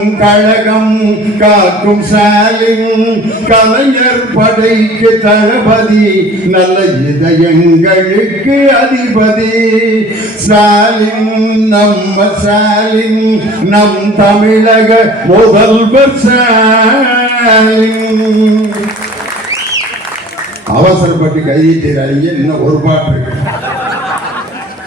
கழகம் காக்கும் ஸ்டாலின் கலைஞர் படைக்கு தளபதி நல்ல இதயங்களுக்கு அதிபதி ஸ்டாலின் நம்ம ஸ்டாலின் நம் தமிழக முதல்வர் ஸ்டாலின். அவசரப்பட்டு கையெழுத்திறாங்க. இன்னும் ஒரு பாட்டு இருக்கு.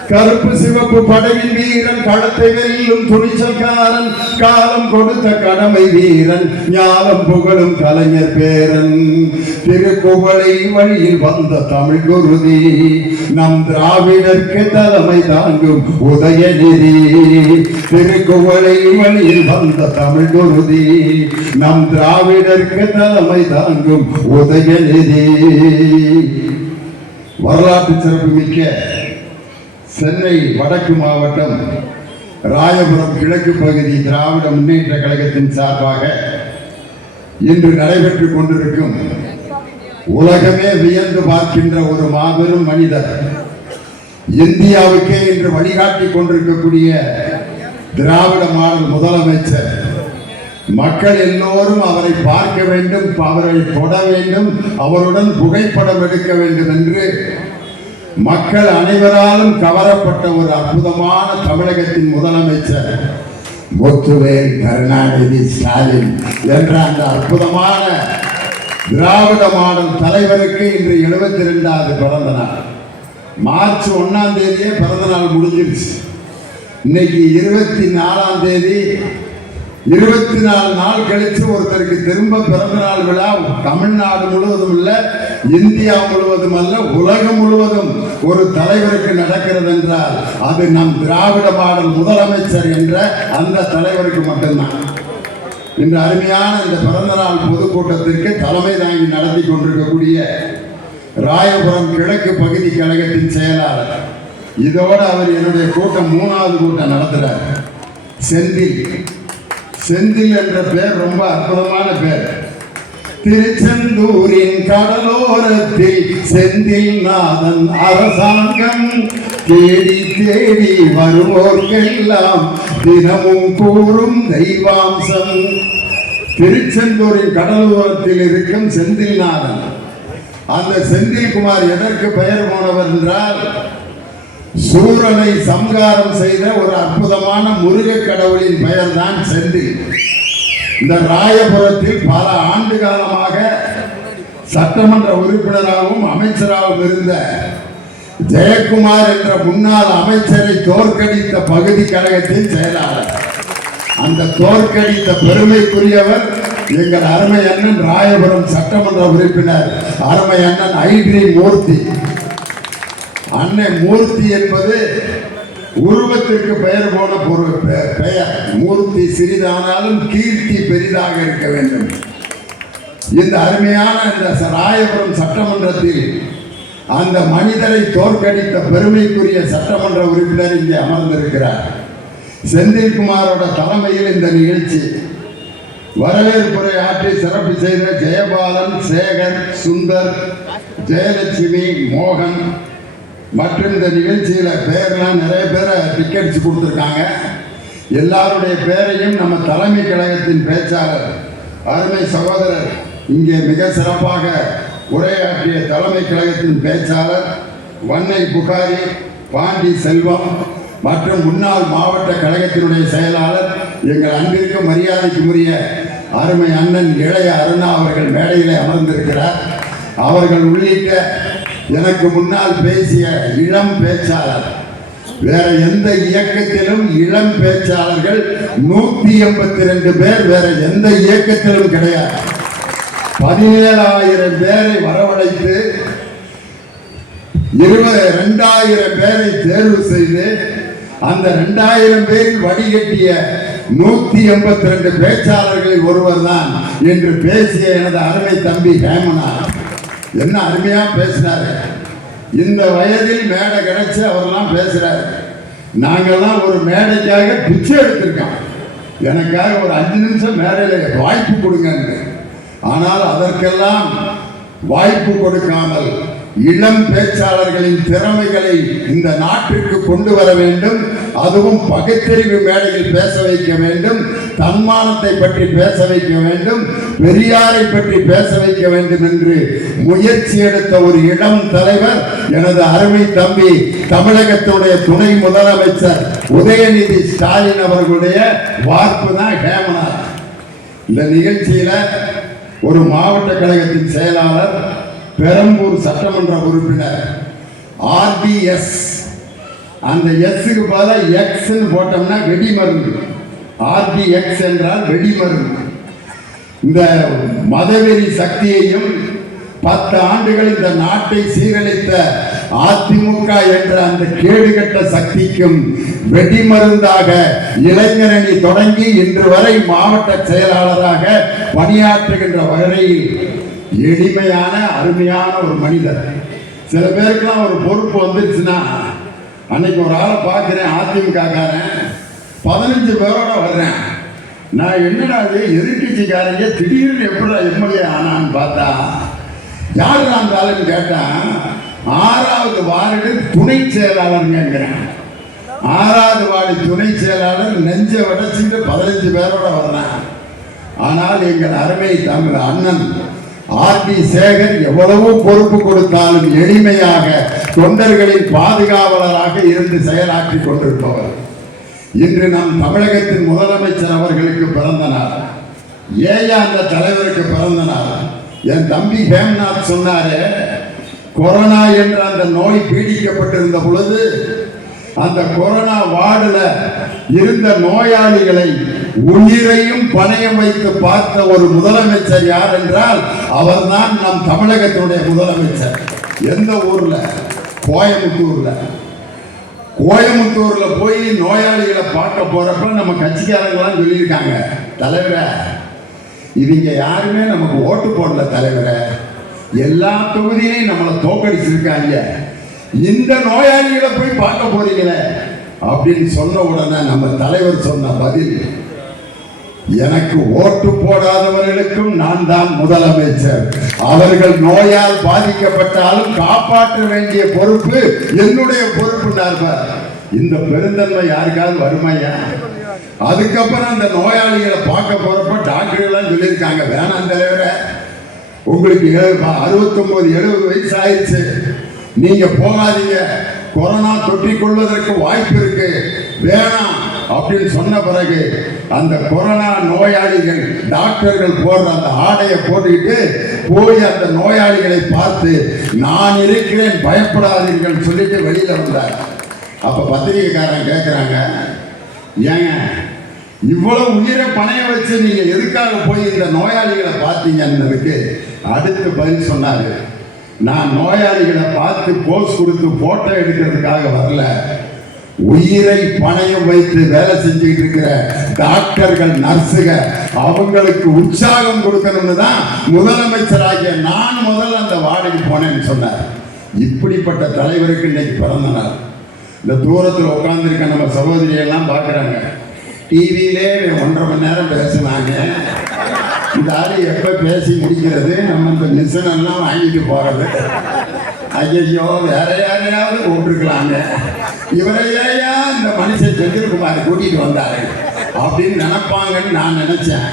கருப்பு சிவப்பு படையின் வீரன் களத்தை வெல்லும் துணிச்சல்காரன் காலம் கொடுத்த கடமை வீரன் ஞானம் புகழும் கலைஞர் பேரன் திருக்குவளை வழியில் வந்த தமிழ் குருதி நம் திராவிடர்க்கு தலைமை தாங்கும் உதயநிதி. திருக்குவளை வழியில் வந்த தமிழ் குருதி நம் திராவிடர்க்கு தலைமை தாங்கும் உதயநிதி. வரலாற்று சிறப்பு மிக்க சென்னை வடக்கு மாவட்டம் ராயபுரம் கிழக்கு பகுதி திராவிட முன்னேற்ற கழகத்தின் சார்பாக இன்று நடைபெற்றுக் கொண்டிருக்கும் உலகமே வியந்து பார்க்கின்ற ஒரு மாபெரும் மனிதர், இந்தியாவுக்கே இன்று வழிகாட்டி கொண்டிருக்கக்கூடிய திராவிட மாடல் முதலமைச்சர். மக்கள் எல்லோரும் அவரை பார்க்க வேண்டும், அவரை தொட வேண்டும், அவருடன் புகைப்படம் எடுக்க வேண்டும் என்று மக்கள் அனைவராலும் கவரப்பட்ட ஒரு அற்புதமான தமிழகத்தின் முதலமைச்சர் முத்துவேல் கருணாநிதி ஸ்டாலின் என்ற அந்த அற்புதமான திராவிட மாடல் தலைவருக்கு இன்று 72வது பிறந்த நாள். மார்ச் 1ஆம் தேதியே பிறந்த நாள் முடிஞ்சிருச்சு. இன்னைக்கு 24ஆம் தேதி. 24 நாள் கழிச்சு ஒருத்தருக்கு திரும்ப பிறந்த நாள் விழா தமிழ்நாடு முழுவதும் இல்ல, இந்தியா முழுவதும் அல்ல, உலகம் முழுவதும் ஒரு தலைவருக்கு நடக்கிறது என்றால் அது நம் திராவிட மாடல் முதலமைச்சர் என்ற அந்த தலைவருக்கு மட்டும்தான். இன்று அருமையான இந்த பிறந்த நாள் பொதுக்கூட்டத்திற்கு தலைமை தாங்கி நடத்தி கொண்டிருக்கக்கூடிய ராயபுரம் கிழக்கு பகுதி கழகத்தின் செயலாளர், இதோடு அவர் என்னுடைய கூட்டம் 3வது கூட்டம் நடத்துறார். செந்தில் என்ற பெயர் ரொம்ப அற்புதமான பெயர். திருச்செந்தூரின் கடலோரத்தில் செந்தில் நாதன் அரசாங்கம் தேடி தேடி வருவோர்க்கெல்லாம் தினமும் கூறும் தெய்வாம்சம். திருச்செந்தூரின் கடலோரத்தில் இருக்கும் செந்தில் நாதன், அந்த செந்தில்குமார் எதற்கு பெயர் போனவர் என்றால் சூரனை சம்காரம் செய்த ஒரு அற்புதமான முருக கடவுளின் பெயர் தான் செந்தில். இந்த ராயபுரத்தில் பல ஆண்டு காலமாக சட்டமன்ற உறுப்பினராகவும் அமைச்சராகவும் இருந்த ஜெயக்குமார் என்ற முன்னாள் அமைச்சரை தோற்கடித்த பகுதி கழகத்தின் செயலாளர். அந்த தோற்கடித்த பெருமைக்குரியவர் எங்கள் அருமை அண்ணன் ராயபுரம் சட்டமன்ற உறுப்பினர் அருமை அண்ணன் ஐட்ரி மூர்த்தி. அண்ணன் மூர்த்தி என்பது உருவத்திற்கு பெயர் போன பெயர். மூர்த்தி சிறிதானாலும் கீர்த்தி பெரிதாக இருக்க வேண்டும். இந்த அருமையான இந்த ராயபுரம் சட்டமன்றத்தில் அந்த மனிதரை தோற்கடித்த பெருமைக்குரிய சட்டமன்ற உறுப்பினர் இங்கே அமர்ந்திருக்கிறார். செந்தில்குமாரோட தலைமையில் இந்த நிகழ்ச்சி வரவேற்புரை ஆற்றி சிறப்பு செய்த ஜெயபாலன், சேகர், சுந்தர், ஜெயலட்சுமி, மோகன் மற்றும் இந்த நிகழ்ச்சியில பேர்லாம் நிறைய பேரை டிக்கெட்ஸ் கொடுத்துருக்காங்க. எல்லாருடைய பேரையும் நம்ம தலைமை கழகத்தின் பேச்சாளர் அருமை சகோதரர் இங்கே மிக சிறப்பாக உரையாற்றிய தலைமை கழகத்தின் பேச்சாளர் வன்னை புகாரி, பாண்டி செல்வம் மற்றும் முன்னாள் மாவட்ட கழகத்தினுடைய செயலாளர் எங்கள் அன்பிற்கு மரியாதைக்கு உரிய அருமை அண்ணன் இளைய அருணா அவர்கள் மேடையிலே அமர்ந்திருக்கிறார். அவர்கள் உள்ளிட்ட எனக்கு முன்னால் பேசிய இளம் பேச்சாளர், வேற எந்த இயக்கத்திலும் இளம் பேச்சாளர்கள் 182 பேர் வேற எந்த இயக்கத்திலும் கிடையாது. 17,000 பேரை வரவழைத்து 22,000 பேரை தேர்வு செய்து அந்த 2,000 பேரில் வடிகட்டிய 182 பேச்சாளர்களில் ஒருவர் தான் என்று பேசிய எனது அருமை தம்பி ஹேமனா. என்ன அருமையா பேசினாரு. இந்த வயதில் மேடை கிடைச்சு அவரெல்லாம் பேசுறாரு. நாங்கெல்லாம் ஒரு மேடைக்காக பிச்சை எடுத்திருக்கோம். எனக்காக ஒரு 5 நிமிஷம் மேடையில் வாய்ப்பு கொடுங்க. ஆனால் அதற்கெல்லாம் வாய்ப்பு கொடுக்காமல் இளம் பேச்சாளர்களின் திறமைகளை இந்த நாட்டிற்கு கொண்டு வர வேண்டும். அதுவும் பகுத்தறிவு மேடையில் பேச வைக்க வேண்டும், தன்மானத்தை பற்றி பேச வைக்க வேண்டும், பெரியாரை பற்றி பேச வைக்க வேண்டும் என்று முயற்சி எடுத்த ஒரு இளம் தலைவர் எனது அருமை தம்பி தமிழகத்துடைய துணை முதலமைச்சர் உதயநிதி ஸ்டாலின் அவர்களுடைய வார்ப்பு தான் ஹேமநாத். இந்த நிகழ்ச்சியில ஒரு மாவட்ட கழகத்தின் செயலாளர், பெரம்பூர் சட்டமன்ற உறுப்பினர், RDS, அந்த எஸ்ஸுக்கு பதிலாக எக்ஸ்ன்னு போட்டோம்னா வெடிமருந்து, RDX என்றால் வெடிமருந்து. இந்த மதவெறி சக்தியையும் 10 ஆண்டுகள் இந்த நாட்டை சீரழித்த அதிமுக என்ற அந்த கேடுகட்ட சக்திக்கும் வெடிமருந்தாக இளைஞரணி தொடங்கி இன்று வரை மாவட்ட செயலாளராக பணியாற்றுகின்ற வகையில் எளிமையான அருமையான ஒரு மனிதர். சில பேருக்கெல்லாம் ஒரு பொறுப்பு வந்துருச்சுன்னா, அன்னைக்கு ஒரு ஆளை பார்க்கிறேன், அதிமுக காரன் 15 பேரோட வர்றேன். நான் என்னடா அது எதிர்கட்சிக்காரங்க திடீர்னு எப்படா எம்எல்ஏ ஆனான்னு பார்த்தா, யார் அந்த ஆளுன்னு கேட்டான், 6வது வார்டு துணை செயலாளருங்கிறேன். 6வது வார்டு துணை செயலாளர் நெஞ்சை உடைச்சிட்டு 15 பேரோட வர்றேன். ஆனால் எங்கள் அருமை தமிழ் அண்ணன் RD சேகர் எவ்வளவு பொறுப்பு கொடுத்தாலும் எளிமையாக தொண்டர்களின் பாதுகாவலராக இருந்து செயலாற்றி கொண்டிருப்பவர். இன்று நம் தமிழகத்தின் முதலமைச்சர் அவர்களுக்கு பிறந்த நாள், ஏயா அந்த தலைவருக்கு பிறந்த நாள். என் தம்பி ஹேம்நாத் சொன்னாரு, கொரோனா என்ற அந்த நோய் பீடிக்கப்பட்டிருந்த பொழுது அந்த கொரோனா வார்டுல இருந்த நோயாளிகளை உயிரையும் பணயம் வைத்து பார்த்த ஒரு முதலமைச்சர் யார் என்றால் அவர்தான் நம் தமிழகத்தினுடைய முதலமைச்சர். எந்த ஊர்ல? கோயம்புத்தூர்ல. கோயம்புத்தூர்ல போய் நோயாளிகளை பார்க்க போறப்ப நம்ம கட்சிக்காரங்களாம் சொல்லியிருக்காங்க, தலைவரை இவங்க யாருமே நமக்கு ஓட்டு போடல தலைவரை, எல்லா தொகுதியிலையும் நம்மளை தோக்கடிச்சிருக்காங்க, இந்த நோயாளிகளை போய் பார்க்க போறீங்களே அப்படின்னு சொன்ன உடனே நம்ம தலைவர் சொன்ன பதில், எனக்கு ஓட்டு போடாதவர்களுக்கும் நான் தான் முதலமைச்சர், அவர்கள் நோயால் பாதிக்கப்பட்டாலும் காப்பாற்ற வேண்டிய பொறுப்பு என்னுடைய பொறுப்பு. இந்த பெருந்தன்மை யாருக்காவது வருமையா? அதுக்கப்புறம் அந்த நோயாளிகளை பார்க்க போறப்ப டாக்டர் எல்லாம் சொல்லியிருக்காங்க, வேணாம் தலைவரை, உங்களுக்கு 69-70 வயசு ஆயிடுச்சு, நீங்க போகாதீங்க, கொரோனா தொற்றிக் கொள்வதற்கு வாய்ப்பு இருக்கு, வேணாம் அப்படின்னு சொன்ன பிறகு அந்த கொரோனா நோயாளிகள் டாக்டர்கள் போடுற அந்த ஆடையை போட்டுக்கிட்டு போய் அந்த நோயாளிகளை பார்த்து நான் இருக்கிறேன் பயப்படாதீர்கள் சொல்லிட்டு வெளியில வந்தார். அப்ப பத்திரிகைக்காரன் கேட்கிறாங்க, ஏங்க இவ்வளவு உயிரை பணைய வச்சு நீங்க எதுக்காக போய் இந்த நோயாளிகளை பார்த்தீங்கன்னதுக்கு அடுத்து பதில் சொன்னாரு, நான் நோயாளிகளை பார்த்து போஸ் கொடுத்து போட்டோ எடுக்கிறதுக்காக வரல, உயிரை பணையம் வைத்து வேலை செஞ்சுக்கிட்டு இருக்கிற டாக்டர்கள் நர்ஸுக அவங்களுக்கு உற்சாகம் கொடுக்கணும்னு தான் முதலமைச்சராகிய நான் முதல்ல அந்த வார்டுக்கு போனேன்னு சொன்னார். இப்படிப்பட்ட தலைவருக்கு இன்னைக்கு பிறந்த நாள். இந்த தூரத்தில் உட்கார்ந்துருக்க நம்ம சகோதரியெல்லாம் பார்க்குறாங்க, டிவியிலே 1.5 மணி நேரம் பேசுனாங்க, இந்த ஆளு எப்போ பேசி முடிக்கிறது, நம்ம இந்த மிஷினெல்லாம் வாங்கிட்டு போகிறது, ஐயோ வேற யாரையாவது கூப்பிட்டுருக்கலாங்க, இவரையா இந்த மனுஷன் செந்தில்குமார் கூட்டிகிட்டு வந்தாரு அப்படின்னு நினைப்பாங்கன்னு நான் நினைச்சேன்.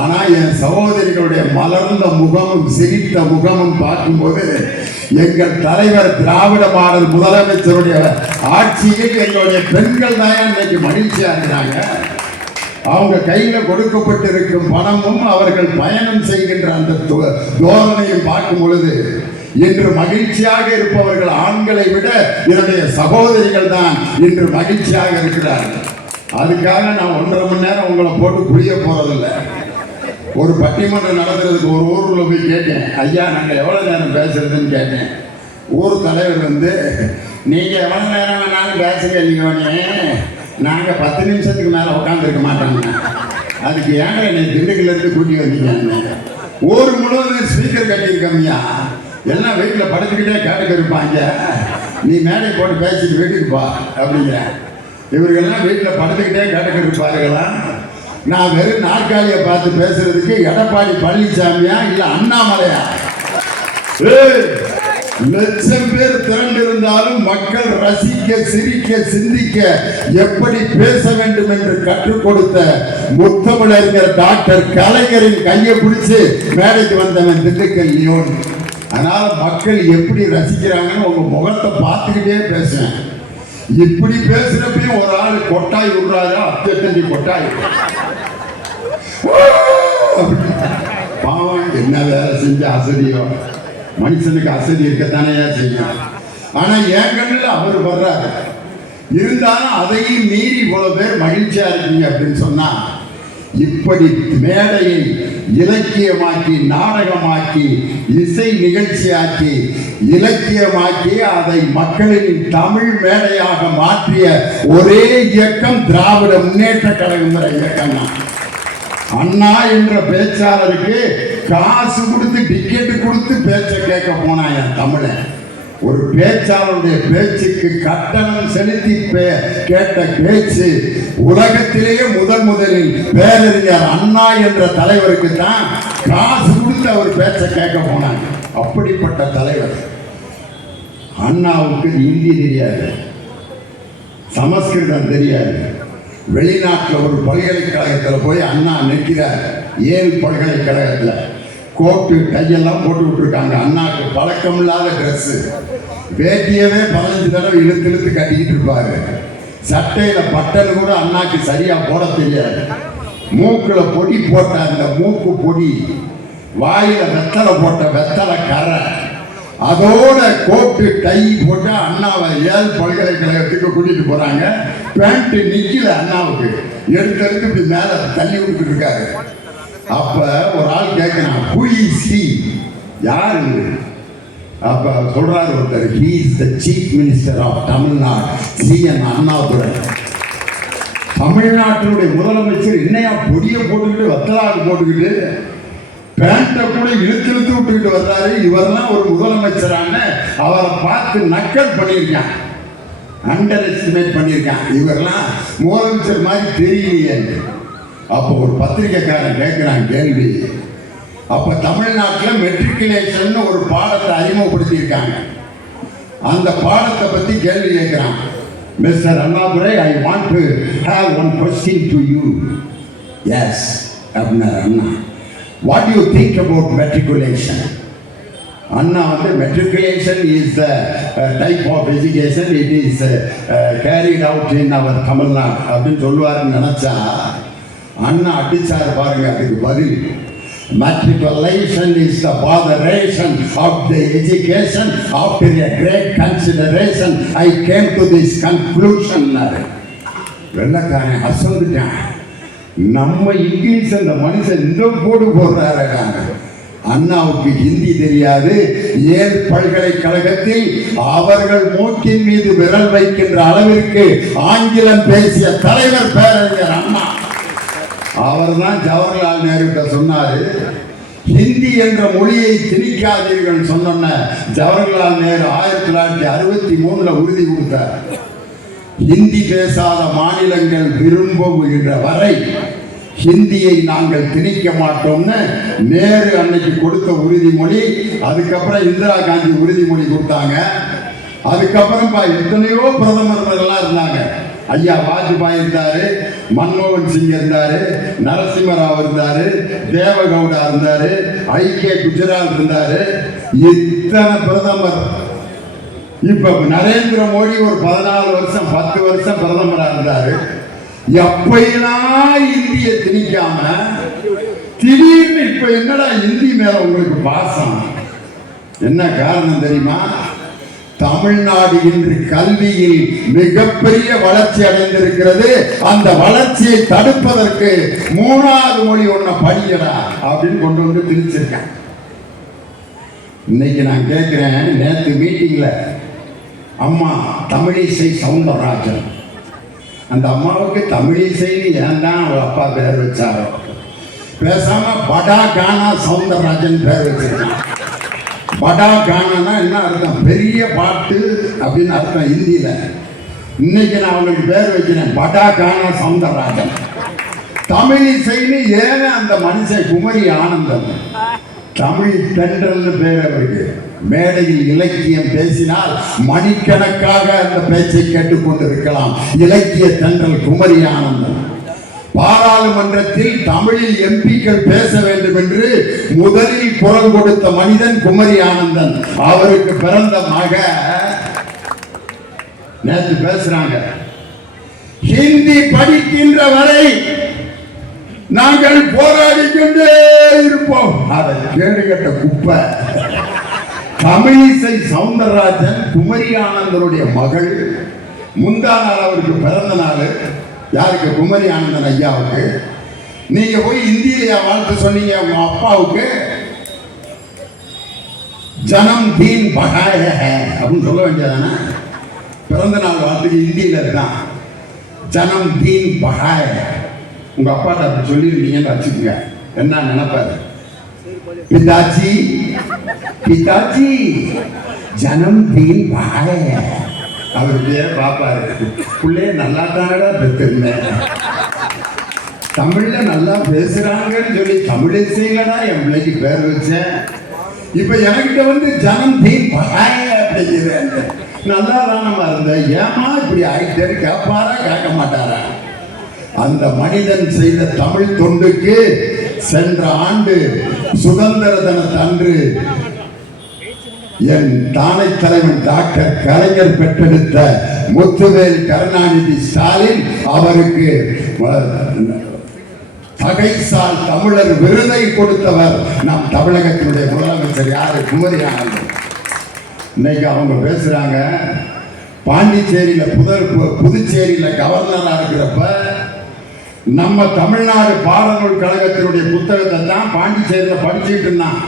ஆனால் என் சகோதரிகளுடைய மலர்ந்த முகமும் சிரித்த முகமும் பார்க்கும்போது எங்கள் தலைவர் திராவிட மாடல் முதலமைச்சருடைய ஆட்சியில் எங்களுடைய பெண்கள் தான் இன்னைக்கு மகிழ்ச்சியா இருக்கிறாங்க. அவங்க கையில கொடுக்கப்பட்டிருக்கும் பணமும் அவர்கள் பயணம் செய்கின்ற அந்த தோரணையும் பார்க்கும் பொழுது இன்று மகிழ்ச்சியாக இருப்பவர்கள் ஆண்களை விட என்னுடைய சகோதரிகள் தான் இன்று மகிழ்ச்சியாக இருக்கிறார்கள். அதுக்காக நான் 1.5 மணி நேரம் உங்களை போட்டு புரிய போறதில்லை. ஒரு பட்டிமன்றம் நடத்துறதுக்கு ஒரு ஊர்ல போய் கேட்டேன், ஐயா நாங்கள் எவ்வளோ நேரம் பேசுறதுன்னு கேட்டேன். ஊர் தலைவர் வந்து, நீங்கள் எவ்வளோ நேரம் வேணாலும் பேசுங்க இல்லையோனே, நாங்கள் 10 நிமிஷத்துக்கு மேலே உட்காந்துருக்க மாட்டோங்க, அதுக்கு ஏங்க என்னை திண்டுக்கல்லேருந்து கூட்டி வந்தீங்க, ஊர் முழுவதும் ஸ்பீக்கர் கட்டியிருக்கோம்யா, எல்லாம் வீட்டில் படுத்துக்கிட்டே கேட்டுக்க இருப்பாங்க, நீ மேடை போட்டு பேசிட்டு வீட்டுக்கு போ அப்படிங்கிற. இவர்கள்லாம் வீட்டில் படுத்துக்கிட்டே கேட்டுக்க இருப்பார்களா? நான் வெறும் நாற்காலியை பார்த்து பேசுறதுக்கு எடப்பாடி பழனிசாமியா இல்லை அண்ணாமலையா? லட்சம் பேர் திரண்டிருந்தாலும் மக்கள் ரசிக்க, சிரிக்க, சிந்திக்க எப்படி பேச வேண்டும் என்று கற்றுக் கொடுத்த முத்தமிழறிஞர் டாக்டர் கலைஞரின் கையை பிடிச்சு மேடைக்கு வந்தவன் திண்டுக்கல் லியோன். அதனால மக்கள் எப்படி ரசிக்கிறாங்கன்னு உங்க முகத்தை பார்த்துக்கிட்டே பேசுவேன். இப்படி பேசுறப்பையும் ஒரு ஆள் கொட்டாய் விடுறாரு, அத்தஞ்சு கொட்டாய். பாவம், என்ன வேலை செஞ்ச அசதியோ. மனுஷனுக்கு அசதி இருக்கத்தானே செய்யும். ஆனா என் கண்ணில் அவர் வர்றாரு. இருந்தாலும் அதையும் மீறி இவ்வளவு பேர் மகிழ்ச்சியா இருக்கீங்க அப்படின்னு சொன்னா, இப்படி மேடையை இலக்கியமாக்கி, நாடகமாக்கி, இசை நிகழ்ச்சியாக்கி, இலக்கியமாக்கி அதை மக்களின் தமிழ் மேடையாக மாற்றிய ஒரே இயக்கம் திராவிட முன்னேற்ற கழகம் இயக்கம் தான். அண்ணா என்ற பேச்சாளருக்கு காசு கொடுத்து டிக்கெட் கொடுத்து பேச்ச கேட்க போனா என் தமிழன். ஒரு பேச்சாளருடைய பேச்சுக்கு கட்டணம் செலுத்தி கேட்ட பேச்சு உலகத்திலேயே முதலில் பேரறிஞர் அண்ணா என்ற தலைவருக்கு தான் காசு கொடுத்து அவர் பேச்ச கேட்க போனாங்க. அப்படிப்பட்ட தலைவர். அண்ணாவுக்கு ஹிந்தி தெரியாது, சமஸ்கிருதம் தெரியாது. வெளிநாட்டில் ஒரு பல்கலைக்கழகத்தில் போய் அண்ணா நிற்கிறார். 7 பல்கலைக்கழகத்தில் கோட்டு கையெல்லாம் போட்டு விட்டுருக்காங்க. அண்ணாவுக்கு பழக்கம் இல்லாத ட்ரெஸ்ஸு, வேட்டியவே 15 தடவை இழுத்து கட்டிக்கிட்டு இருப்பாரு. சட்டையில் பட்டன் கூட அண்ணாக்கு சரியா போட தெரியாது. மூக்கில் பொடி போட்ட அந்த மூக்கு பொடி, வாயில வெத்தலை போட்ட வெத்தலை கரை, அதோட கோட்டு டை போட்டு அண்ணாவை 7 பல்கலைக்கழகத்துக்கு கூட்டிட்டு போறாங்க. பேண்ட் நிக்கல அண்ணாவுக்கு, எடுத்து இப்படி மேல தள்ளி விட்டுட்டு இருக்காரு. அப்ப ஒரு ஆள் கேட்கிறான், who is he? யாரு? அப்ப சொல்றாரு ஒருத்தர், he is the chief minister of Tamil Nadu, CN Annadurai. தமிழ்நாட்டினுடைய முதலமைச்சர் என்னையா பொடியை போட்டுக்கிட்டு வெத்தலாக்கு போட்டுக்கிட்டு பேண்ட்டை கூட இழுத்து விட்டுக்கிட்டு வர்றாரு. இவரெல்லாம் ஒரு முதலமைச்சரான அவரை பார்த்து நக்கல் பண்ணியிருக்கான், அண்டர் எஸ்டிமேட் பண்ணியிருக்கான். இவரெல்லாம் முதலமைச்சர் மாதிரி தெரியலையே. அப்போ ஒரு பத்திரிகைக்காரன் கேட்கிறான் கேள்வி. அப்ப தமிழ்நாட்டில் மெட்ரிகுலேஷன் ஒரு பாடத்தை அறிமுகப்படுத்தியிருக்காங்க. அந்த பாடத்தை பத்தி கேள்வி கேட்கிறான். Mister Annadurai, I want to have one question to you. Yes அப்படின்னாரு Anna. What you think about matriculation? Anna வந்து matriculation is the type of education, it is carried out in our Tamil Nadu அப்படின்னு சொல்லுவாருன்னு நினைச்சா, அண்ணா அடிச்சாரு பாருங்க அதுக்கு பதில். Matriculation is the botheration of the education. After a great consideration, I came to this conclusion. வெள்ளக்காரன் அசந்துட்டான். நம்ம இங்கிலீஷ் அந்த மனுஷன் இந்த போடு போடுறாரு. அண்ணாவுக்கு ஹிந்தி தெரியாது. 7 பல்கலைக்கழகத்தில் அவர்கள் மூக்கின் மீது விரல் வைக்கின்ற அளவிற்கு ஆங்கிலம் பேசிய தலைவர் பேரறிஞர் அண்ணா. அவர் தான் ஜவஹர்லால் நேரு சொன்னாரு, ஹிந்தி என்ற மொழியை திணிக்காதீர்கள் சொன்ன ஜவஹர்லால் நேரு 1963 உறுதி கொடுத்தார். ஹிந்தி பேசாத மாநிலங்கள் விரும்புகின்ற வரை ஹிந்தியை நாங்கள் திணிக்க மாட்டோம்னு நேரு அன்னைக்கு கொடுத்த உறுதிமொழி. அதுக்கப்புறம் இந்திரா காந்தி உறுதிமொழி கொடுத்தாங்க. அதுக்கப்புறம் எத்தனையோ பிரதமர்கள்லாம் இருந்தாங்க. ஐயா வாஜ்பாய் இருந்தாரு, மன்மோகன் சிங் இருந்தாரு, நரசிம்மராவ் இருந்தாரு, தேவகவுடா இருந்தாரு, ஐக்கிய குஜராத் இருந்தாரு. இத்தனை பிரதமர். இப்ப நரேந்திர மோடி ஒரு 14 வருஷம் 10 வருஷம் பிரதமரா இருந்தாரு. எப்பெல்லாம் இந்திய திணிக்காம திடீர்னு இப்ப என்னடா இந்தி மேல உங்களுக்கு பாசம்? என்ன காரணம் தெரியுமா? தமிழ்நாடு இன்று கல்வியில் மிகப்பெரிய வளர்ச்சி அடைந்திருக்கிறது. அந்த வளர்ச்சியை தடுப்பதற்கு 3வது மொழி ஒன்ன படிக்கடா அப்படின்னு கொண்டு வந்து திணிச்சிருக்கேன். இன்னைக்கு நான் கேட்கிறேன், நேற்று மீட்டிங்ல அம்மா தமிழிசை சவுந்தரராஜன், அந்த அம்மாவுக்கு தமிழிசைன்னு ஏன் தான் அவர் அப்பா பேர் வச்சாரோ, பேசாம படா கானா சவுந்தரராஜன் பேர் வச்சிருக்கான். படா கானா என்ன அர்த்தம்? பெரிய பாட்டு அப்படின்னு அர்த்தம் ஹிந்தியில. இன்னைக்கு நான் அவங்களுக்கு பேர் வைக்கிறேன், படா கானா சவுந்தரராஜன். தமிழிசைன்னு ஏன் அந்த மனுஷன் குமரி ஆனந்தம் தமிழ் தென்றல் பேர் அவருக்கு. மேடையில் இலக்கியம் பேசினால் மணிக்கணக்காக அந்த பேச்சை கேட்டுக்கொண்டிருக்கலாம். இலக்கிய தென்றல் குமரி ஆனந்தன். பாராளுமன்றத்தில் தமிழில் எம்பிக்கள் பேச வேண்டும் என்று முதலில் குரல் கொடுத்த மனிதன் குமரி ஆனந்தன். அவருக்கு பிறந்த மக நேற்று பேசுறாங்க, ஹிந்தி படிக்கின்ற வரை நாங்கள் போராடி கொண்டே இருப்போம். அதை கேடுகட்ட குப்பை. தமிழிசை சவுந்தரராஜன் குமரி ஆனந்தனுடைய மகள். முந்தா நாள் அவருக்கு பிறந்த நாள். யாருக்கு? குமரி ஆனந்தன் ஐயாவுக்கு. நீங்க போய் இந்தியில வாழ்த்து சொன்னீங்க உங்க அப்பாவுக்கு. ஜனம் தீன் பகாய அப்படின்னு சொல்ல வேண்டியதானே? பிறந்த நாள் வாழ்த்துக்கு இந்தியில இருக்கான், ஜனம் தீன் பகாய. உங்க அப்பாட்ட அப்படி சொல்லியிருந்தீங்கன்னு வச்சுக்கோங்க, என்ன நினைப்பாரு? பிதாஜி பிதாஜி ஜனம் தீன் பகாய. அவருக்கு பாப்பாரு, பிள்ளைய நல்லா தானடா பெற்றிருந்தேன், தமிழ்ல நல்லா பேசுறாங்கன்னு சொல்லி தமிழிசைலடா என் பிள்ளைக்கு பேர் வச்சேன். இப்ப எனக்கிட்ட வந்து ஜனம் தீன் பகாய அப்படிங்கிறேன். நல்லா தானமா இருந்த, ஏமா இப்படி ஆகிட்டே கேட்பாரா கேட்க மாட்டாரா? அந்த மனிதன் செய்த தமிழ் தொண்டுக்கு சென்ற ஆண்டு சுதந்திர தினத்தன்று என் தானை தலைவன் டாக்டர் கலைஞர் பெற்றெடுத்த முத்துவேல் கருணாநிதி ஸ்டாலின் அவருக்கு தகைசால் தமிழர் விருதை கொடுத்தவர் நம் தமிழகத்தினுடைய முதலமைச்சர் யாரு? குமரி ஆனந்தன். இன்னைக்கு அவங்க பேசுறாங்க, பாண்டிச்சேரியில புதுச்சேரியில கவர்னரா இருக்கிறப்ப நம்ம தமிழ்நாடு பாடநூல் கழகத்தினுடைய புத்தகத்தை தான் பாண்டிச்சேரியில படிச்சுட்டு இருந்தான்.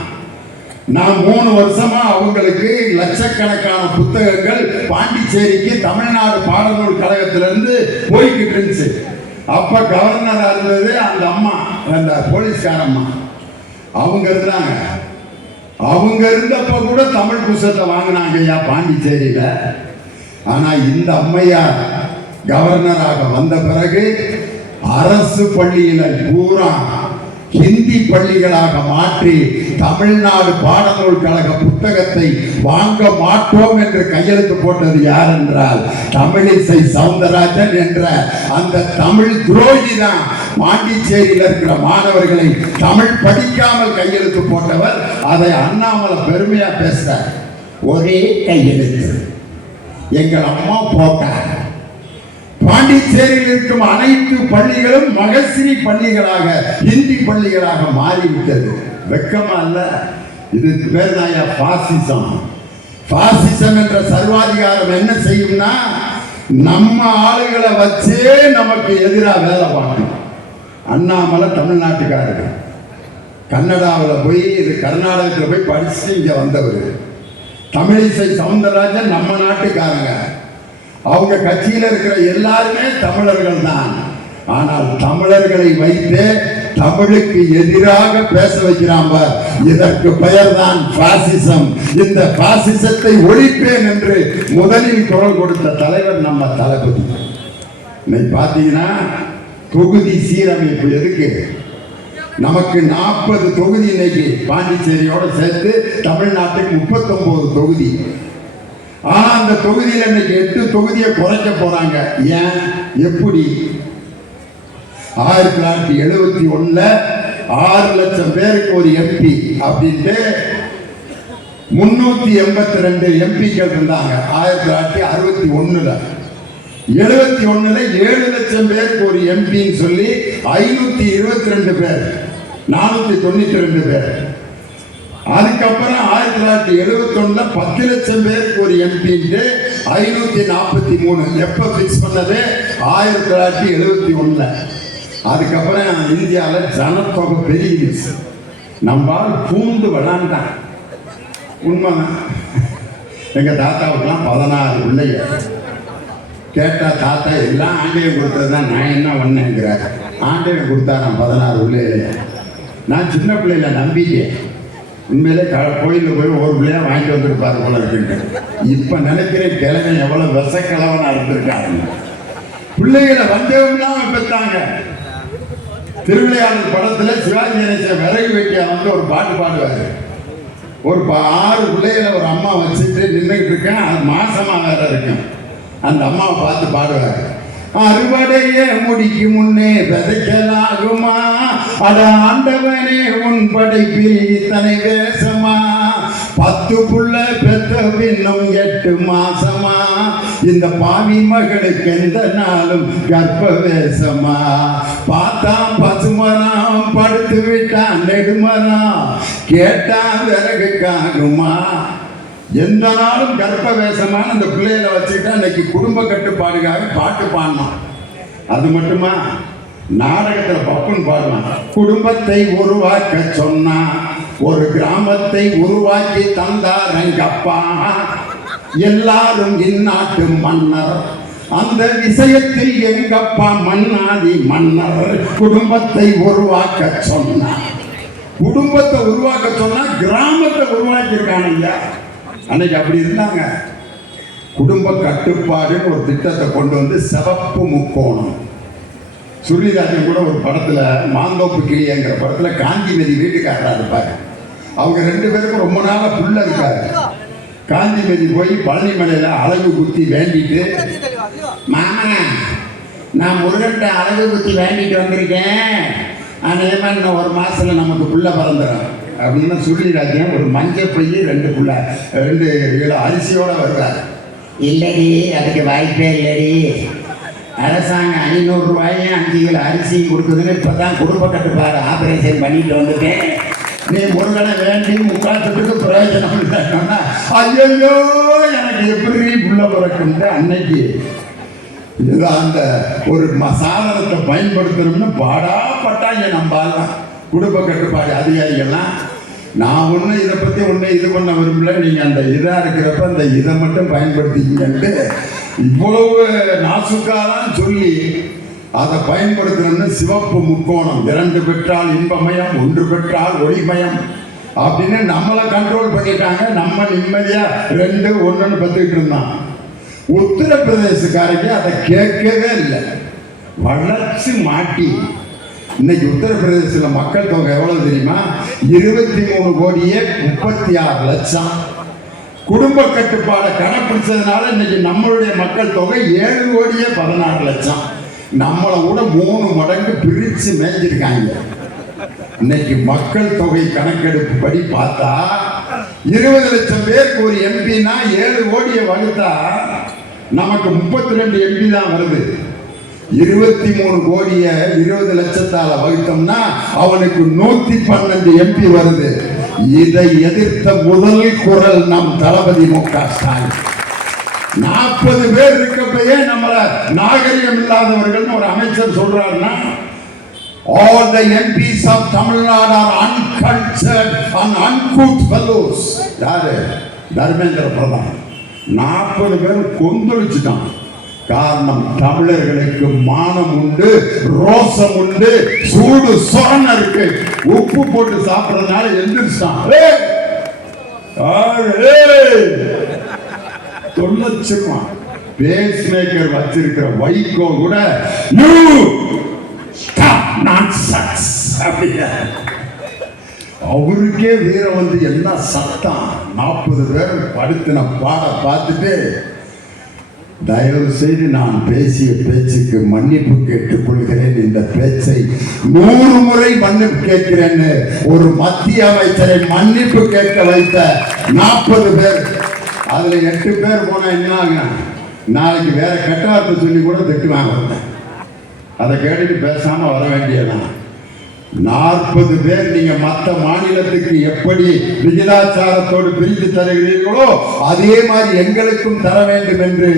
நான் 3 வருஷமா அவங்களுக்கு லட்சக்கணக்கான புத்தகங்கள் பாண்டிச்சேரிக்கு தமிழ்நாடு பாடநூல் கழகத்திலிருந்து போய்கிட்டு இருந்துச்சு. அப்ப கவர்னரா இருந்தது அந்த அம்மா, அந்த போலீஸ்காரம்மா. அவங்க இருந்தாங்க. அவங்க இருந்தப்ப கூட தமிழ் புத்தகத்தை வாங்கினாங்க ஐயா பாண்டிச்சேரியில. ஆனா இந்த அம்மையார் கவர்னராக வந்த பிறகு அரசு பள்ளியில பூரா ஹிந்தி பள்ளிகளாக மாற்றி தமிழ்நாடு பாடநூல் கழக புத்தகத்தை வாங்க மாட்டோம் என்று கையெழுத்து போட்டது யார் என்றால் தமிழிசை சவுந்தரராஜன் என்ற அந்த தமிழ் துரோகி தான். பாண்டிச்சேரியில் இருக்கிற மாணவர்களை தமிழ் படிக்காமல் கையெழுத்து போட்டவர். அதை அண்ணாமலை பெருமையா பேசுறார். ஒரே கையெழுத்து எங்கள் அம்மா போட்டார். பாண்டிச்சேரியில் இருக்கும் அனைத்து பள்ளிகளும் மகசிரி பள்ளிகளாக, இந்தி பள்ளிகளாக மாறிவிட்டது. வெக்கமா இல்ல? இதுக்கு பேர் தான் பாசிசம். பாசிசம் என்ற சர்வாதிகாரம் என்ன செய்யும்னா, நம்ம ஆளுகளை வச்சே நமக்கு எதிராக வேலை பார்க்கணும். அண்ணாமலை தமிழ்நாட்டுக்காரர், கன்னடாவில் போய் இது கர்நாடகத்தில் போய் படிச்சு இங்க வந்தவர். தமிழிசை சவுந்தரராஜன் நம்ம நாட்டுக்காரங்க. அவங்க கட்சியில் இருக்கிற எல்லாருமே தமிழர்கள் தான். ஆனால் தமிழர்களை வைத்து தமிழுக்கு எதிராக பேச வைக்கிறாங்க. இதற்கு பெயர் தான் பாசிசம். இந்த பாசிசத்தை ஒழிப்பேன் என்று முதலில் குரல் கொடுத்த தலைவர் நம்ம தளபதி. இன்னைக்கு பார்த்தீங்கன்னா தொகுதி சீரமைப்பு எதுக்கு? நமக்கு 40 தொகுதி இன்னைக்கு பாண்டிச்சேரியோட சேர்த்து தமிழ்நாட்டுக்கு 39 தொகுதி. ஆனா அந்த தொகுதியில் இன்னைக்கு 8 தொகுதியை குறைக்க போறாங்க. ஏன்? எப்படி? 1971 6 லட்சம் பேருக்கு ஒரு எம்பி அப்படின்ட்டு 382 எம்பிக்கள் இருந்தாங்க. 1961 71 7 லட்சம் பேருக்கு ஒரு எம்பின்னு சொல்லி 522 பேர், 492 பேர். அதுக்கப்புறம் 1971 10 லட்சம் பேருக்கு ஒரு எம்பின்ட்டு 543. எப்ப பிக்ஸ் பண்ணது? 1971. அதுக்கப்புறம் இந்தியாவில் ஜனத்தொகை பெருகிடுச்சு. நம்மால் பூந்து விளாண்டான். உண்மைதான். எங்க தாத்தாவுக்கெல்லாம் 16 பிள்ளைங்க. கேட்டா தாத்தா எல்லாம் ஆண்டையை கொடுத்தது தான், நான் என்ன பண்ணேங்கிறார். ஆண்டையை கொடுத்தா நான் 16 பிள்ளைங்க. நான் சின்ன பிள்ளைல நம்பிக்கேன். உண்மையிலே கோயிலில் போய் ஒரு பிள்ளையா வாங்கிட்டு வந்துருப்பாரு போல இருக்குங்க. இப்ப நினைக்கிற கிழமை எவ்வளவு விசக்கிழவனா இருந்திருக்காங்க. பிள்ளைகளை வந்தவங்களாம் பெற்றாங்க. திருவிளையாடல் படத்துல சிவாஜி கணேசன் விறகு வெட்டி வந்து ஒரு பாட்டு பாடுவார். ஒரு 6 பிள்ளைகளை ஒரு அம்மா வச்சுட்டு நின்றுக்கிட்டு இருக்கேன், அது மாசமாக வேற இருக்கும். அந்த அம்மாவை பார்த்து பாடுவார். அறுவடைய முடிக்கும் முன்னே விதைக்கலாகுமா, அட ஆண்டவனே உன் படைப்பில் இத்தனை வேஷமா, 10 புள்ள பெற்ற பின்னும் 8 மாசமா, இந்த பாவி மகளுக்கு எந்த நாளும் கர்ப்ப வேஷமா, பார்த்தா பசுமரம் படுத்து விட்டான் நெடுமரம், கேட்டா விறகு காகுமா, எந்த நாளும் கர்ப்ப வேஷமான அந்த பிள்ளைகளை வச்சுக்கிட்டா இன்னைக்கு குடும்ப கட்டுப்பாடுக்காக பாட்டு பாடணும். அது மட்டுமா, நாடகத்தில் பப்புன்னு பாடலாம். குடும்பத்தை உருவாக்க சொன்னா ஒரு கிராமத்தை உருவாக்கி தந்தார் எங்கப்பா, எல்லாரும் இந்நாட்டு மன்னர், அந்த விஷயத்தில் எங்கப்பா மன்னாதி மன்னர், குடும்பத்தை உருவாக்க சொன்னார். குடும்பத்தை உருவாக்க சொன்னா கிராமத்தை உருவாக்கியிருக்காங்க ஐயா. அன்னைக்கு அப்படி இருந்தாங்க. குடும்ப கட்டுப்பாடுன்னு ஒரு திட்டத்தை கொண்டு வந்து சிவப்பு முக்கோணம். சுருளிராஜன் கூட ஒரு படத்துல மாந்தோப்பு கிளியங்கிற படத்துல காந்திமதி வீட்டுக்காரரா இருப்பாரு. அவங்க 2 பேருக்கும் ரொம்ப நாளா புள்ள இருக்காரு. காந்திமதி போய் பழனிமலையில அழகு குத்தி வேண்டிட்டு, மாமா நான் முருகன்ட்ட அழகு குத்தி வேண்டிட்டு வந்திருக்கேன், அதேமா இன்னும் 1 மாசத்துல நமக்கு புள்ள பிறந்துடும் அப்படின்னு சுருளிராஜன் ஒரு மஞ்சள் பை 2 புள்ள 2 கிலோ அரிசியோட வருவார். இல்லடி, அதுக்கு வாய்ப்பே இல்லடி, அரசாங்கம் 500 ரூபாயும் 5 கிலோ அரிசி கொடுக்குதுன்னு இப்போதான் குடும்ப கட்டுப்பாடு ஆபரேஷன் பண்ணிட்டு வந்துட்டேன், நீ முருகனை வேண்டி முக்காத்துக்கு பிரயோஜனம் இல்லைன்னா ஐயோ எனக்கு எப்படி புள்ள பிறக்குன்ட்டு அன்னைக்கு இதுதான் அந்த ஒரு சாதனத்தை பயன்படுத்தணும்னு பாடாப்பட்டாங்க. நம்பாலாம் குடும்ப கட்டுப்பாடு அதிகாரிகள்லாம். நான் ஒன்றும் இதை பற்றி ஒன்றும் இது பண்ண விரும்பல, நீங்கள் அந்த இதாக இருக்கிறப்ப அந்த இதை மட்டும் பயன்படுத்திக்கிங்கன்ட்டு இவ்வளவு நாசுக்காலாம் சொல்லி அதை பயன்படுத்தணும்னு சிவப்பு முக்கோணம், 2 பெற்றால் இன்பமயம், 1 பெற்றால் ஒளிமயம் அப்படின்னு நம்மளை கண்ட்ரோல் பண்ணிட்டாங்க. நம்ம நிம்மதியாக 2 1ன்னு பத்துக்கிட்டு இருந்தான். உத்தரப்பிரதேசக்காரங்க அதை கேட்கவே இல்லை, வளர்ச்சி மாட்டி. இன்னைக்கு உத்தரப்பிரதேசத்தில் மக்கள் தொகை எவ்வளவு தெரியுமா? 23 கோடியே 36 லட்சம். குடும்ப கட்டுப்பாடை கடைப்பிடிச்சதுனால இன்னைக்கு நம்மளுடைய மக்கள் தொகை 7 கோடியே 16 லட்சம். நம்மளை விட 3 மடங்கு பிரிச்சு மேய்ஞ்சிருக்காங்க. இன்னைக்கு மக்கள் தொகை கணக்கெடுப்பு படி பார்த்தா 20 லட்சம் பேருக்கு ஒரு எம்பினா 7 கோடியை வகுத்தா நமக்கு 32 எம்பி தான் வருது. 23 கோடியை 20 லட்சத்தால வகுத்தோம்னா அவனுக்கு 112 எம்பி வருது. இதை எதிர்த்த முதல் குரல் நம் தளபதி மு.க. ஸ்டாலின். 40 பேர் இருக்கப்பயே நம்மள நாகரிகம் இல்லாதவர்கள் ஒரு அமைச்சர் சொல்றாருன்னா, all the MPs of Tamil Nadu are uncultured and uncouth fellows. யாரு? தர்மேந்திர பிரதான். 40 பேர் கொந்தளிச்சுட்டான். காரணம், தமிழர்களுக்கு மானம் உண்டு, ரோசம் உண்டு, சூடு சொரண இருக்கு. உப்பு போட்டு சாப்பிடறதுனால எந்திரிச்சான். தொல்லச்சுவான். பேஸ் மேக்கர் வச்சிருக்கிற வைகோ கூட அவருக்கே வீரம் வந்து என்ன சத்தம். 40 பேர் படுத்தின பாட பார்த்துட்டு, தயவு செய்து நான் பேசிய பேச்சுக்கு மன்னிப்பு கேட்டுக் கொள்கிறேன், இந்த பேச்சை 100 முறை மன்னிப்பு கேட்கிறேன்னு ஒரு மத்திய அமைச்சரை மன்னிப்பு கேட்க வைத்த 40 பேர். அதுல 8 பேர் போனா என்ன ஆகும்? நாளைக்கு வேற கெட்ட வார்த்தை சொல்லி கூட திட்டுவாங்க. அதை கேட்டுட்டு பேசாம வர வேண்டியதான். 40 பேர் நீங்க மற்ற மாநிலத்துக்கு எப்படி விகிதாச்சாரத்தோடு பிரித்து தருகிறீர்களோ அதே மாதிரி எங்களுக்கும் தர வேண்டும் என்று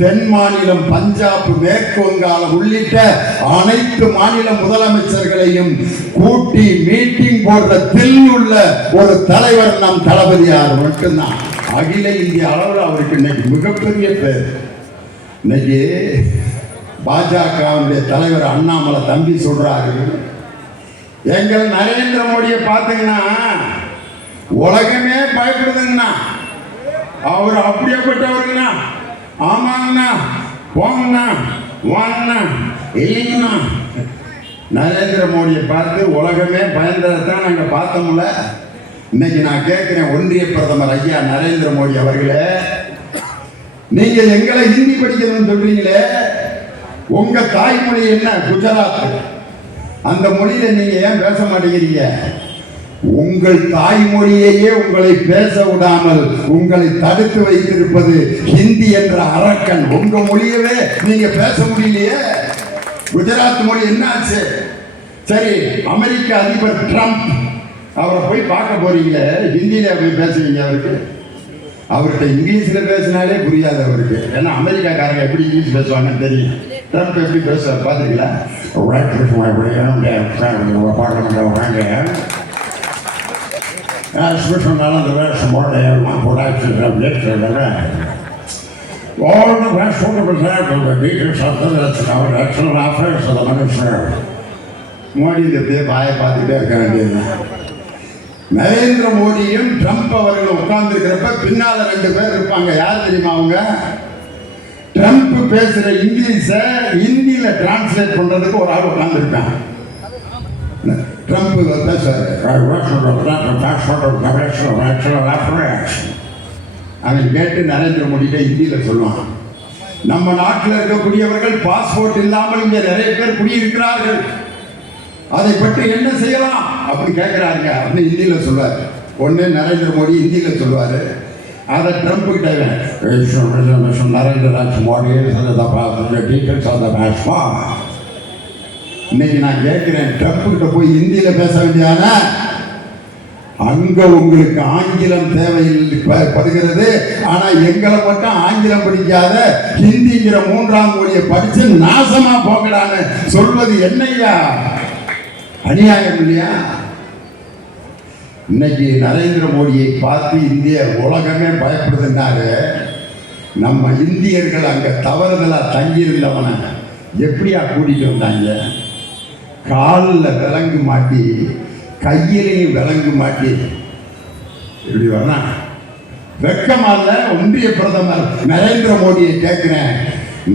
தென் மாநிலம், பஞ்சாப், மேற்கு வங்காளம் உள்ளிட்ட அனைத்து மாநில முதலமைச்சர்களையும் கூட்டி மீட்டிங் போடுற தில்லுள்ள ஒரு தலைவர் நம் தளபதியார் மட்டும்தான். அகில இந்திய அளவில் அவருக்கு இன்னைக்கு மிகப்பெரிய பேர். இன்னைக்கு பாஜகவுடைய தலைவர் அண்ணாமலை தம்பி சொல்றாரு, எங்கள் நரேந்திர மோடியை பார்த்தீங்கன்னா உலகமே பயப்படுதுங்கண்ணா, அவர் அப்படியேப்பட்டவருங்கண்ணா, ஆமாங்கண்ணா, போங்கண்ணா, வாங்கண்ணா, இல்லைங்கண்ணா, நரேந்திர மோடியை பார்த்து உலகமே பயந்ததான் நாங்கள் பார்த்தோம்ல. இன்னைக்கு நான் கேட்கிறேன், ஒன்றிய பிரதமர் ஐயா நரேந்திர மோடி அவர்களே, நீங்க எங்களை ஹிந்தி படிக்கணும்னு சொல்றீங்களே, உங்க தாய்மொழி என்ன? குஜராத். அந்த மொழியில நீங்க ஏன் பேச மாட்டேங்கிறீங்க? உங்கள் தாய்மொழியையே உங்களை பேச விடாமல் உங்களை தடுத்து வைத்திருப்பது ஹிந்தி என்ற அரக்கன். உங்க மொழியவே நீங்க பேச முடியலையே. குஜராத் மொழி என்ன ஆச்சு? சரி, அமெரிக்க அதிபர் ட்ரம்ப், அவரை போய் பார்க்க போறீங்க, ஹிந்தியில போய் பேசுவீங்க? அவர்கிட்ட இங்கிலீஷ்ல பேசினாலே புரியாது அவருக்கு. ஏன்னா அமெரிக்காக்காரங்க எப்படி இங்கிலீஷ் பேசுவாங்கன்னு தெரியும். ட்ரம்ப் எப்படி பேசுவார் பாத்தீங்களா? All the rest of the reserve of the details of the external affairs of the minister. Modi இந்த பாயை பார்த்துட்டே இருக்க வேண்டியது. நரேந்திர மோடியும் ட்ரம்ப் அவர்கள் உட்கார்ந்து இருக்கிறப்ப பின்னால 2 பேர் இருப்பாங்க. யார் தெரியுமா அவங்க? ட்ரம்ப் பேசுற இங்கிலீஷ ஹிந்தியில டிரான்ஸ்லேட் பண்றதுக்கு ஒரு ஆள் உட்கார்ந்து இருக்காங்க. ட்ரம்ப் அவன் கேட்டு நரேந்திர மோடிட்ட ஹிந்தியில சொல்லுவான், நம்ம நாட்டில் இருக்கக்கூடியவர்கள் பாஸ்போர்ட் இல்லாமல் இங்கே நிறைய பேர் குடியிருக்கிறார்கள், அதை பற்றி என்ன செய்யலாம் அப்படி கேட்கிறாங்க அப்படின்னு ஹிந்தியில சொல்லுவார். ஒன்னு நரேந்திர மோடி ஹிந்தியில சொல்லுவாரு, அதை ட்ரம்ப் கிட்ட நரேந்திர மோடி இன்னைக்கு நான் கேட்கிறேன், ட்ரம்ப் கிட்ட போய் ஹிந்தியில பேச வேண்டியதான? அங்க உங்களுக்கு ஆங்கிலம் தேவைப்படுகிறது. ஆனா எங்களை மட்டும் ஆங்கிலம் படிக்காத ஹிந்திங்கிற 3ஆம் மொழியை படிச்சு நாசமா போங்கடான்னு சொல்வது என்னையா? அநியாயம் இல்லையா? இன்னைக்கு நரேந்திர மோடியை பார்த்து இந்திய உலகமே பயப்படுதுன்னாரு. நம்ம இந்தியர்கள் அங்க தவறுதலா தங்கியிருந்தவன எப்படியா கூட்டிட்டு வந்தாங்க? காலில் விலங்கு மாட்டி, கையிலையும் விலங்கு மாட்டி இப்படி வரா வெக்கமால. ஒன்றிய பிரதமர் நரேந்திர மோடியை கேட்கிறேன்,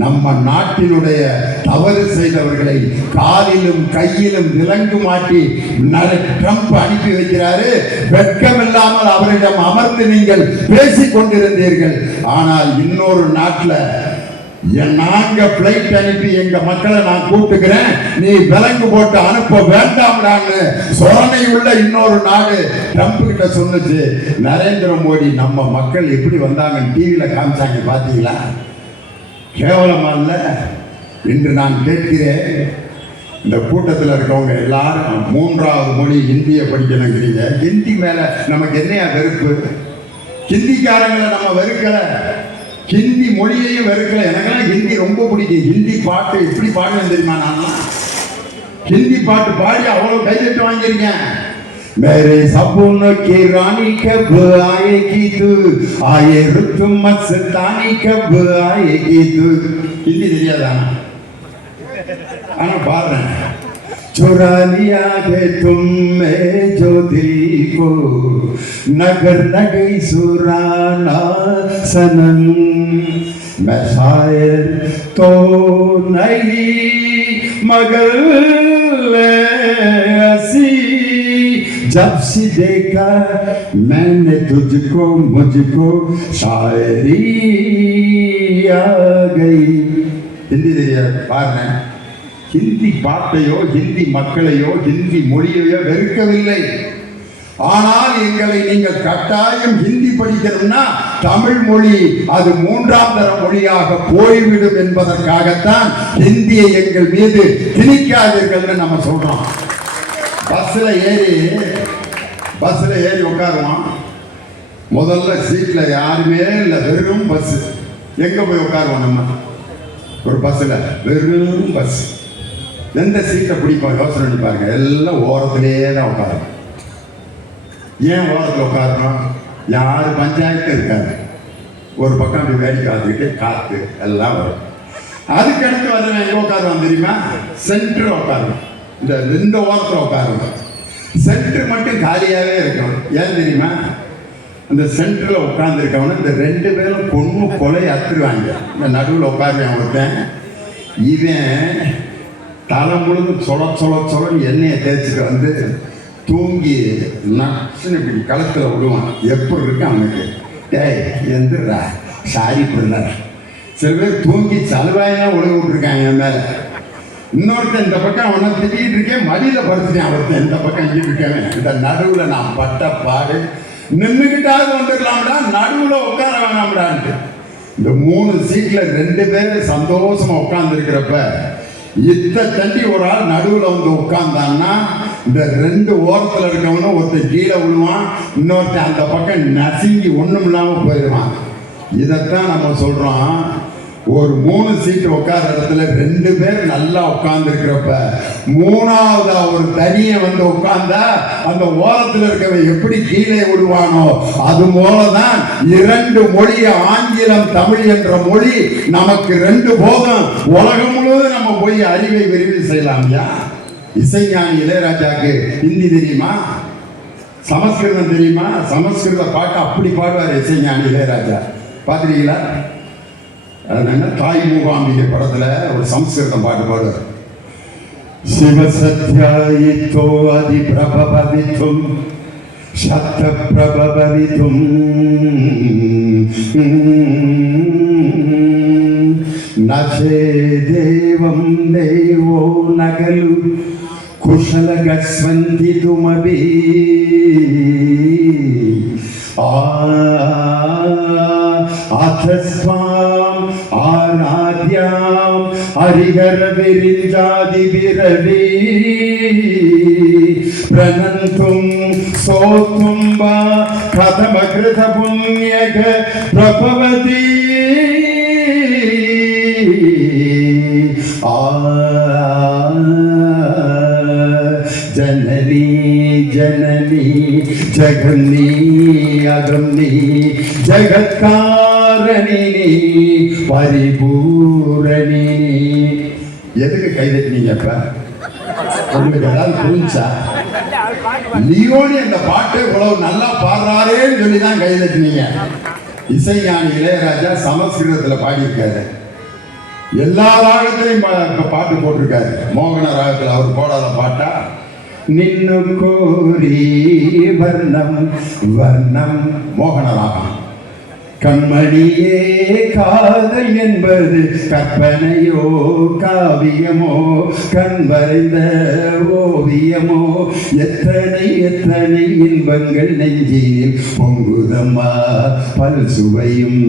நம்ம நாட்டினுடைய தவறு செய்தவர்களை காலிலும் கையிலும் விலங்கு மாட்டி ட்ரம்ப் அனுப்பி வைக்கிறாரு. வெட்கம் இல்லாமல் அவரிடம் அமர்ந்து நீங்கள் பேசிக் கொண்டிருந்தீர்கள். ஆனால் இன்னொரு நாட்டில் நாங்க பிளைட் அனுப்பி எங்க மக்களை நான் கூப்பிட்டுக்கிறேன், நீ விலங்கு போட்டு அனுப்ப வேண்டாம்டான்னு சோதனை உள்ள இன்னொரு நாடு ட்ரம்ப் கிட்ட சொன்னுச்சு. நரேந்திர மோடி நம்ம மக்கள் எப்படி வந்தாங்கன்னு டிவியில காமிச்சாங்க, பாத்தீங்களா? கேவலமா இல்ல? இன்று நான் கேட்கிறேன், இந்த கூட்டத்தில் இருக்கவங்க எல்லாரும் 3ஆவது மொழி ஹிந்தியை படிக்கணுங்கிறீங்க. ஹிந்தி மேல நமக்கு என்னையா வெறுப்பு? ஹிந்திக்காரங்களை நம்ம வெறுக்கல, ஹிந்தி மொழியையும் வெறுக்கல. எனக்கெல்லாம் ஹிந்தி ரொம்ப பிடிக்கும். ஹிந்தி பாட்டு எப்படி பாடுவேன் தெரியுமா? நான் ஹிந்தி பாட்டு பாடி அவ்வளவு கைதட்டு வாங்கியிருக்கேன். मेरे सपनों की रानी कब आएगी तू, आए रुत मस्तानी कब आएगी तू. हिंदी தெரியாதா? ஆனா பாடுறேன். चुरा लिया है तुमने जो दिल को, नगर नगई सुराना सनम. मैं शायर तो नहीं मगर ऐसी, जब से देखा मैंने तुझको मुझको शायरी आ गई. हिंदी தெரியாது பாருங்க. ஹிந்தி பாட்டையோ ஹிந்தி மக்களையோ ஹிந்தி மொழியையோ வெறுக்கவில்லை. ஆனால் எங்களை நீங்கள் கட்டாயம் ஹிந்தி படிக்கணும்னா தமிழ் மொழி அது 3ஆம் தர மொழியாக போய்விடும் என்பதற்காகத்தான் ஹிந்தியை எங்கள் மீது திணிக்காதீர்கள் நம்ம சொல்றோம். பஸ்ல ஏறி உட்காருவான். முதல்ல சீட்ல யாருமே இல்லை, வெறும் பஸ். எங்க போய் உட்காருவோம் நம்ம? ஒரு பஸ்ல வெறும் பஸ். எந்த சீட்டை பிடிப்போம் யோசனை பண்ணி பாருங்க. எல்லாம் ஓரத்திலேயே தான் உட்காரும். ஏன் ஓரத்தில் உட்காரணும்? யாரு பஞ்சாயத்து இருக்காது. ஒரு பக்கம் அப்படி வேடி காத்துக்கிட்டு காத்து எல்லாம் வரும். அதுக்கு அடுத்து வந்து எங்க உட்காருவான் தெரியுமா? சென்டர் உட்காருவோம். இந்த ஓரத்தில் உட்காருவோம். சென்டர் மட்டும் காலியாகவே இருக்கும். ஏன் தெரியுமா? அந்த சென்டரில் உட்கார்ந்து இருக்கவன இந்த 2 பேரும் கொலை அத்துருவாங்க. இந்த நடுவில் உட்காருவேன் ஒருத்தன். இவன் தலை முழுதும் சொல எண்ணெயை தேய்ச்சிட்டு வந்து தூங்கி நச்சுன்னு இப்படி களத்தில் விடுவான். எப்படி இருக்கு அவனுக்கு? டேய் எந்திரா சாரி பிள்ளை. சில பேர் தூங்கி சலுவாயெல்லாம் ஒழுங்கு விட்டுருக்காங்க என் மேலே. இன்னொருத்தன் இந்த பக்கம் அவனை திட்டிகிட்டு இருக்கேன், மடியில் படுத்துட்டேன். ஒருத்தன் இந்த பக்கம் இங்கிட்டு இருக்கேன். இந்த நடுவில் நான் பட்ட பாடு. நின்றுக்கிட்டாவது வந்துடலாம்டா, நடுவில் உட்கார வேணாம்டான்ட்டு. இந்த 3 சீட்டில் 2 பேர் சந்தோஷமாக உட்காந்துருக்கிறப்ப இத்த தண்டி ஒரு ஆள் நடுவில் வந்து உட்கார்ந்தான்னா இந்த 2 ஓரத்தில் இருக்கவனும் ஒருத்தர் கீழே விழுவான், இன்னொருத்தன் அந்த பக்கம் நசுங்கி ஒன்றும் இல்லாமல் போயிடுவான். இதைத்தான் நம்ம சொல்கிறோம். ஒரு 3 சீட்டு உட்கார இடத்துல 2 பேர் நல்லா உட்கார்ந்துருக்கிறப்ப 3ஆவதா ஒரு தனியை வந்து உட்கார்ந்தா அந்த ஓரத்தில் இருக்கவன் எப்படி கீழே விடுவானோ அது போலதான் 2 மொழி, ஆங்கிலம் தமிழ் என்ற மொழி நமக்கு 2 போதும். உலகம் முழுவதும் நம்ம போய் அறிவை விரிவு செய்யலாம்யா. இசைஞானி இளையராஜாக்கு ஹிந்தி தெரியுமா, சமஸ்கிருதம் தெரியுமா? சமஸ்கிருத பாட்டு அப்படி பாடுவார் இசைஞானி இளையராஜா. பார்த்துருக்கீங்களா? அதனால தாய் மூகாம்பிகை படத்துல ஒரு சமஸ்கிருதம் பாட்டு பாடுவார். சிவசத்யாயித்தோ அதி பிரபவித்தும் சத்த பிரபவித்தும் நசே தேவம் தேவோ நகலு குஷல கஸ்வந்தி துமபி ஆத்ஸ்வாம் ஆராத்யாம் ஹரிஹர விரிஞ்சாதி விரவி பிரணந்தும் சோத்தும் வா கதமகிருத புண்ணியக பிரபவதி ஜனனி ஜனனி ஜகன்னி அகம்னி ஜகத்காரணி பரிபூரணி. எதுக்கு கைதட்டினீங்க? அப்ப உங்களுக்கு ஏதாவது புரிஞ்சா? லியோனி அந்த பாட்டு இவ்வளவு நல்லா பாடுறாரேன்னு சொல்லி தான் கைதட்டினீங்க. இசைஞானி இளையராஜா சமஸ்கிருதத்தில் பாடியிருக்காரு. எல்லா ராகத்திலையும் பாட்டு போட்டிருக்காரு. மோகன ராகத்தில் அவர் போடாத பாட்டா? நின்னு கோரி வர்ணம் வர்ணம் மோகன ராகம். கண்மணியே காதல் என்பது கற்பனையோ காவியமோ கண் வரைந்த ஓவியமோ எத்தனை எத்தனை இன்பங்கள் நெஞ்சில் பொங்குதம்மா பல் சுவையும்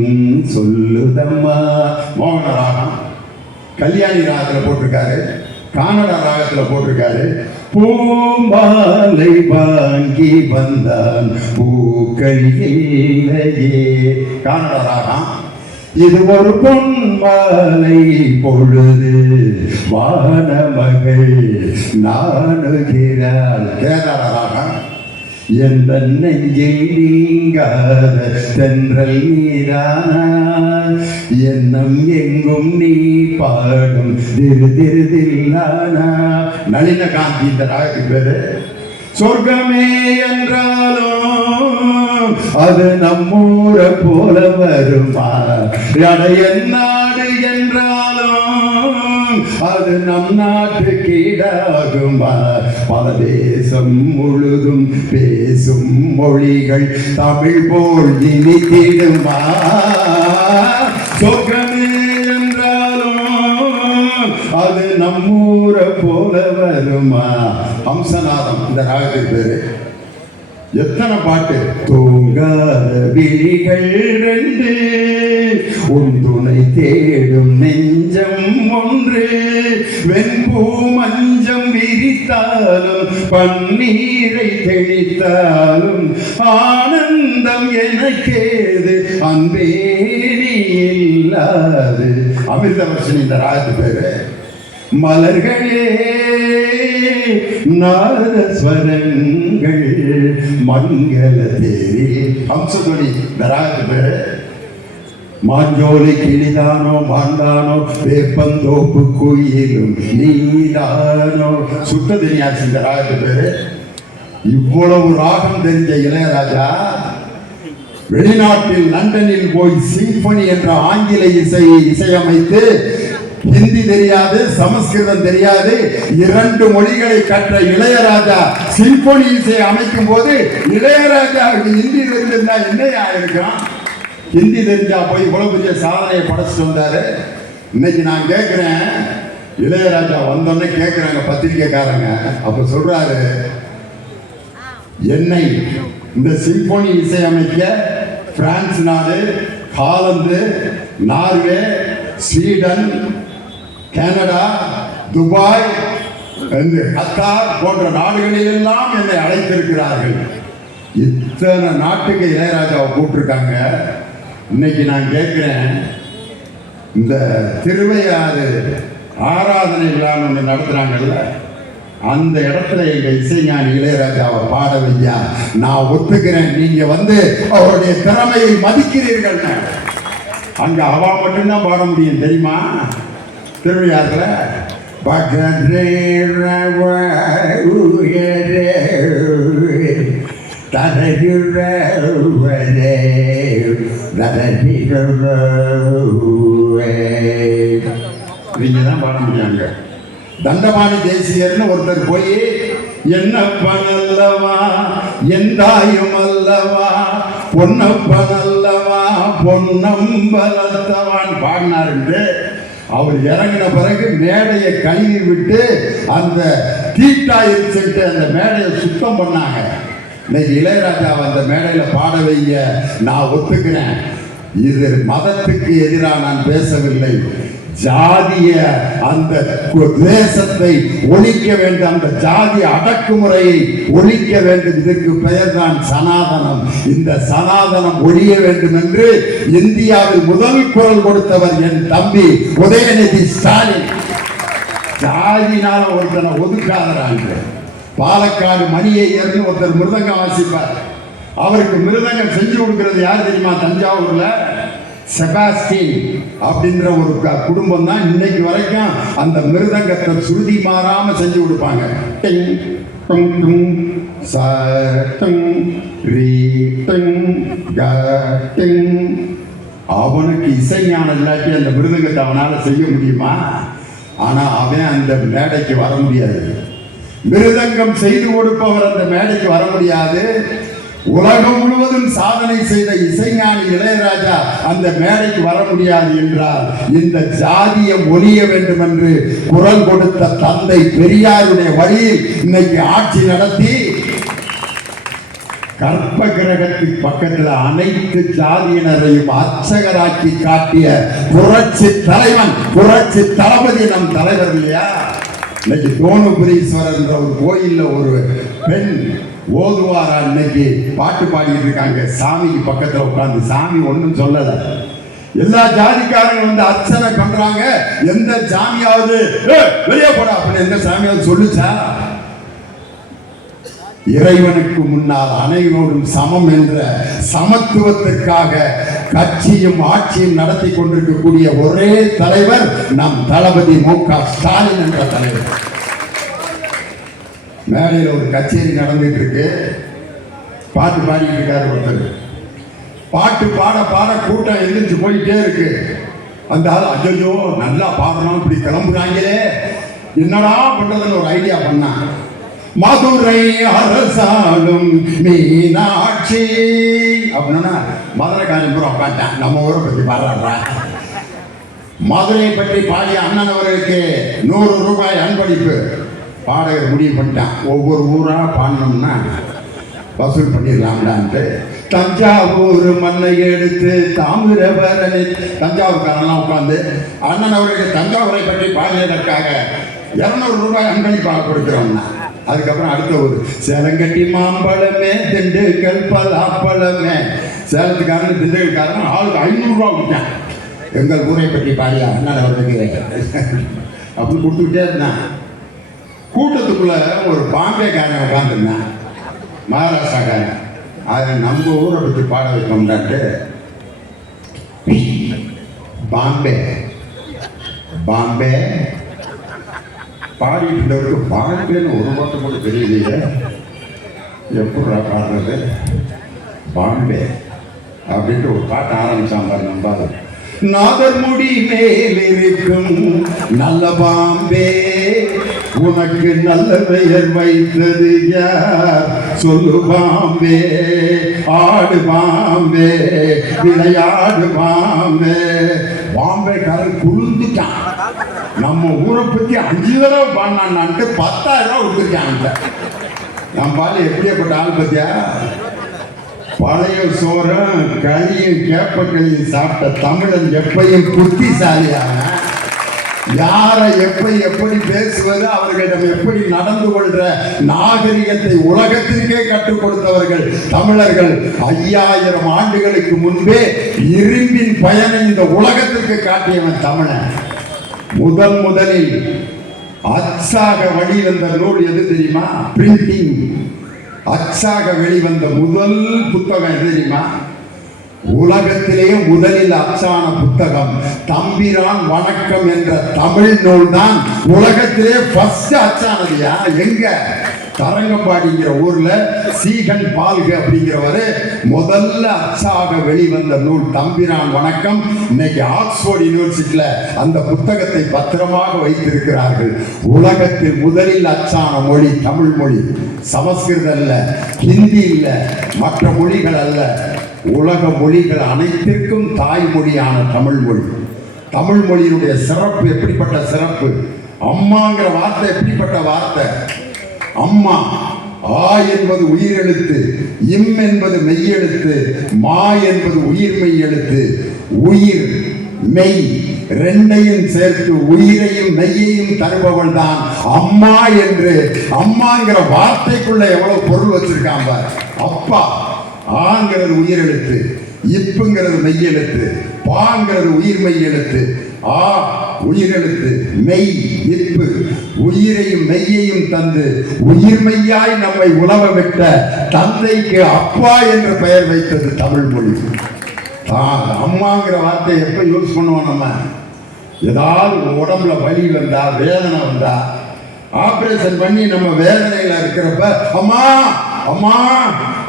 சொல்லுதம்மா. மோகன ராகம். கல்யாணி ராகத்தில் போட்டிருக்காரு, கானடா ராகத்தில் போட்டிருக்காரு. பூமாலை வாங்கி வந்தான் பூக்கள் இல்லையே, கானடா ராகம். இது ஒரு பொன்மாலை பொழுது வானமகள் நாணுகிறாள், கேரளா ராகம். எந்த நெஞ்சில் நீங்காத தென்றல் நீரானா எண்ணம் எங்கும் நீ பாடும் திரு திரு தில்லானா. நளின காந்தி இந்த ராகத்துக்கு பேரு. சொர்க்கமே என்றாலும் அது நம்மூர போல வருமா, என் நாடு என்றாலும் அது நம் நாட்டு கீழாகுமா. பல தேசம் முழுதும் பேசும் மொழிகள் தமிழ் போல் இனித்திடுமா. சொர்க்கமே என்றாலும் அது நம்மூர போல வருமா. ஹம்சநாதம் இந்த ராகத்துக்கு பேரு. எத்தனை பாட்டு. தூங்காத விழிகள் 2 உன் துணை தேடும் நெஞ்சம் 1 வெண்பூ மஞ்சம் விரித்தாலும் பன்னீரை தெளித்தாலும் ஆனந்தம் எனக்கேது அன்பே நீ இல்லாது. அமிர்தவர்ஷன் இந்த ராகத்து பேரு. மலர்களே நாதஸ்வரங்கள் மங்கள தேரில் ஹம்சதுணி இந்த ராகத்து பேரு. மாஞ்சோலை கிளிதானோ மாண்டானோ வேப்பந்தோப்பு குயிலும் நீதானோ. சுத்ததினியாச்சு இந்த ராகத்து பேரு. இவ்வளவு ராகம் தெரிஞ்ச இளையராஜா வெளிநாட்டில் லண்டனில் போய் சிம்பனி என்ற ஆங்கில இசையை இசையமைத்து ஹிந்தி தெரியாது, சமஸ்கிருதம் தெரியாது, 2 மொழிகளை கற்ற இளையராஜா சிம்பொனி இசையை அமைக்கும் போது இளையராஜாவுக்கு ஹிந்தி தெரிஞ்சிருந்தா என்னையா இருக்கான்? ஹிந்தி தெரிஞ்சா போய் இவ்வளவு பெரிய சாதனையை படைச்சிட்டு வந்தாரு. இன்னைக்கு நான் கேட்கிறேன், இளையராஜா வந்தோடனே கேட்கிறாங்க பத்திரிகைக்காரங்க, அப்ப சொல்றாரு, என்னை இந்த சிம்பொனி இசையமைக்க பிரான்ஸ் நாடு, Holland, Norway, Sweden, Canada, Dubai, Qatar போன்ற நாடுகளில் எல்லாம் என்னை அழைத்திருக்கிறார்கள். இத்தனை நாட்டுக்கு இளையராஜாவை கூப்பிட்டுருக்காங்க. இன்னைக்கு நான் கேட்கிறேன், இந்த திருவையாறு ஆராதனை விழான்னு ஒன்று நடத்துறாங்கல்ல, அந்த இடத்துல எங்க இசைஞானி இளையராஜாவை பாட வையா, நான் ஒத்துக்கிறேன். நீங்க வந்து அவருடைய திறமையை மதிக்கிறீர்கள். அங்க அவா மட்டும்தான் பாட முடியும் தெரியுமா? திருவையாறுல நீங்க தான் பாட முடியாங்க. தண்டபாணி தேசியர்னு ஒருத்தர் போய் என்னப்பன் அல்லவா எந்தாயும் அல்லவா பொன்னப்பன் அல்லவா பொன்னம்பலத்தவான் பாடினாரு. அவர் இறங்கின பிறகு மேடையை கழுவி விட்டு அந்த தீட்டாயிருச்சுட்டு அந்த மேடையை சுத்தம் பண்ணாங்க. இன்னைக்கு இளையராஜா அந்த மேடையில பாட வைங்க, நான் ஒத்துக்கிறேன். இது மதத்துக்கு எதிராக நான் பேசவில்லை. ஜாதிய அந்த தேசத்தை ஒழிக்க வேண்டும், அந்த ஜாதி அடக்குமுறையை ஒழிக்க வேண்டும். இதற்கு பெயர் தான் சனாதனம். இந்த சனாதனம் ஒழிய வேண்டும் என்று இந்தியாவில் முதல் குரல் கொடுத்தவர் என் தம்பி உதயநிதி ஸ்டாலின். ஜாதினால ஒருத்தனை ஒதுக்காதராங்க. பாலக்காடு மணியையர்னு ஒருத்தர் மிருதங்கம் வாசிப்பார். அவருக்கு மிருதங்கம் செஞ்சு கொடுக்கிறது யார் தெரியுமா? தஞ்சாவூர்ல செபாஸ்டின் அப்படின்ற ஒரு குடும்பம் தான் இன்னைக்கு வரைக்கும் அந்த மிருதங்கத்தை சுருதி மாறாம செஞ்சு கொடுப்பாங்க. அவனுக்கு இசைஞானம் இல்லாட்டி அந்த மிருதங்கத்தை அவனால செய்ய முடியுமா? ஆனா அவன் அந்த மேடைக்கு வர முடியாது. மிருதங்கம் செய்து கொடுப்பவர் அந்த மேடைக்கு வர முடியாது. உலகம் முழுவதும் சாதனை செய்த இசைஞானி இளையராஜா அந்த மேடைக்கு வர முடியாது என்றால் இந்த ஜாதியம் ஒழிய வேண்டும் என்று குரல் கொடுத்த தந்தை பெரியாருடைய வழியில் இன்னைக்கு ஆட்சி நடத்தி கற்ப கிரகத்துக்கு பக்கத்தில் அனைத்து ஜாதியினரையும் அர்ச்சகராக்கி காட்டிய புரட்சி தலைவன், புரட்சி தளபதி நம் தலைவர் இல்லையா? இன்னைக்கு தோணுபுரீஸ்வரர் என்ற ஒரு கோயில்ல ஒரு பெண் ஓதுவாரா இன்னைக்கு பாட்டு பாடிட்டு இருக்காங்க. சாமிக்கு பக்கத்துல உட்கார்ந்து சாமி ஒன்றும் சொல்லல. எல்லா ஜாதிக்காரங்க வந்து அர்ச்சனை பண்றாங்க. எந்த சாமியாவது வெளியே போடா அப்படின்னு எந்த சாமியாவது சொல்லுச்சா? இறைவனுக்கு முன்னால் அனைவரும் சமம் என்ற சமத்துவத்திற்காக கட்சியும் ஆட்சியும் நடத்தி கொண்டிருக்கக்கூடிய ஒரே தலைவர் நம் தளபதி மு.க. ஸ்டாலின் என்ற தலைவர். மேடையில் ஒரு கச்சேரி நடந்துட்டு இருக்கு. பாட்டு பாடிட்டு இருக்காரு ஒருத்தர். பாட்டு பாட பாட கூட்டம் எழுந்திரிச்சு போயிட்டே இருக்கு. அந்த ஆள் ஐயோ நல்லா பாடணும் இப்படி கிளம்புறாங்களே என்னடா பண்றதுன்னு ஒரு ஐடியா பண்ணான். மதுரை அரசாளும் மீனாட்சி அப்படின்னா மதுரைக்காரன் பூரா உட்காந்துட்டான். நம்ம ஊரை பற்றி பாடுறாங்க. மதுரையை பற்றி பாடிய அண்ணன் அவர்களுக்கு 100 ரூபாய் அன்பளிப்பு. பாடகர் முடிவு பண்ணிட்டான், ஒவ்வொரு ஊரா பாடணும்னா வசூல் பண்ணிடலாம்டான்ட்டு தஞ்சாவூர் மண்ணை எடுத்து தாமிரபரணி தஞ்சாவூர்காரெல்லாம் உட்காந்து அண்ணன் அவர்களுக்கு தஞ்சாவூரை பற்றி பாடியதற்காக 200 ரூபாய் அன்பளிப்பாக கொடுக்குறோம்னா. அதுக்கப்புறம் அடுத்த ஊர் சேலங்கட்டி மாம்பழமே திண்டுக்கல் பலாப்பழமே. சேலத்துக்காரன் திண்டுக்கல்காரன் ஆளுக்கு 500 ரூபா கொடுத்தேன். எங்கள் ஊரை பற்றி பாடியா அண்ணன் அவர்களுக்கு அப்படின்னு கொடுத்துக்கிட்டே இருந்தான். கூட்டத்துக்குள்ள ஒரு பாம்பேக்காரன் உட்காந்துருந்தான், மகாராஷ்டிராக்காரன். அதை நம்ம ஊரை பற்றி பாட வைக்கோம்டான்ட்டு பாம்பே பாம்பே பாடிட்டு இருந்தவருக்கு பாம்பேன்னு ஒரு பாட்டு கூட தெரியலையே, எப்படா பாடுறது பாம்பே அப்படின்ட்டு ஒரு பாட்டு ஆரம்பிச்சான் பாரு. நம்பாது நாதர் முடி மேலிருக்கும் நல்ல பாம்பே, உனக்கு நல்ல பெயர் வைத்தது யார் சொல்லு பாம்பே. ஆடு பாம்பே, விளையாடு பாம்பே. பாம்பே காரன் குளிர்ந்துட்டான். நம்ம ஊரை பத்தி 5 தடவை பாடினான்ட்டு 10,000 ரூபாய் கொடுத்துருக்காங்க. நம்ம பால் எப்படியாப்பட்ட ஆள் பத்தியா? பழைய சோறும் களியும் கேப்பக்களியும் சாப்பிட்ட தமிழன் எப்பையும் புத்திசாலியாக, யாரை எப்படி பேசுவது, அவர்களிடம் எப்படி நடந்து கொள்ற நாகரிகத்தை உலகத்திற்கே கற்றுக் கொடுத்தவர்கள் தமிழர்கள். 5000 ஆண்டுகளுக்கு முன்பே இரும்பின் பயனை இந்த உலகத்திற்கு காட்டியவன் தமிழன். முதலில் அச்சாக வெளிவந்த நூல் எது தெரியுமா? பிரிண்டிங். அச்சாக வெளிவந்த முதல் புத்தகம் எது தெரியுமா? உலகத்திலேயே முதலில் அச்சான புத்தகம் தம்பிரான் வணக்கம் என்ற தமிழ் நூல் தான் உலகத்திலே ஃபர்ஸ்ட் அச்சானதுயா. எங்க? தரங்கம்பாடிங்கிற ஊர்ல சீகன் பால்க அப்படிங்கிறவரு முதல்ல அச்சாக வெளிவந்த நூல் தம்பிரான் வணக்கம். இன்னைக்கு ஆக்ஸ்போர்ட் யூனிவர்சிட்டியில அந்த புத்தகத்தை பத்திரமாக வைத்திருக்கிறார்கள். உலகத்தில் முதலில் அச்சான மொழி தமிழ் மொழி. சமஸ்கிருதம் இல்ல, ஹிந்தி இல்ல, மற்ற மொழிகள் அல்ல. உலக மொழிகள் அனைத்திற்கும் தாய்மொழியான தமிழ் மொழி. தமிழ் மொழியினுடைய சிறப்பு எப்படிப்பட்ட சிறப்பு! அம்மாங்கிற வார்த்தை எப்படிப்பட்ட வார்த்தை! அம்மா. ஆ என்பது உயிரெழுத்து, இம் என்பது மெய்யெழுத்து, மா என்பது உயிர் மெய் எழுத்து. உயிர் மெய் ரெண்டையும் சேர்த்து உயிரையும் மெய்யையும் தருபவள் தான் அம்மா என்று. அம்மாங்கிற வார்த்தைக்குள்ள எவ்வளவு பொருள் வச்சிருக்காங்க. அப்பா ஆங்கிறது உயிரெழுத்து, இப்புங்கிறது மெய்யெழுத்து, பாங்கிறது உயிர் மெய் எழுத்து. ஆ உயிரெழுத்து, மெய் இப்பு. உயிரையும் மெய்யையும் தந்து உயிர் மெய்யாய் நம்மை உலவ விட்ட தந்தைக்கு அப்பா என்று பெயர் வைத்தது தமிழ் மொழி. அம்மாங்கிற வார்த்தையை எப்ப யூஸ் பண்ணுவோம்? நம்ம ஏதாவது உடம்புல வலி வந்தா, வேதனை வந்தா, ஆபரேஷன் பண்ணி நம்ம வேதனையில இருக்கிறப்ப அம்மா அம்மா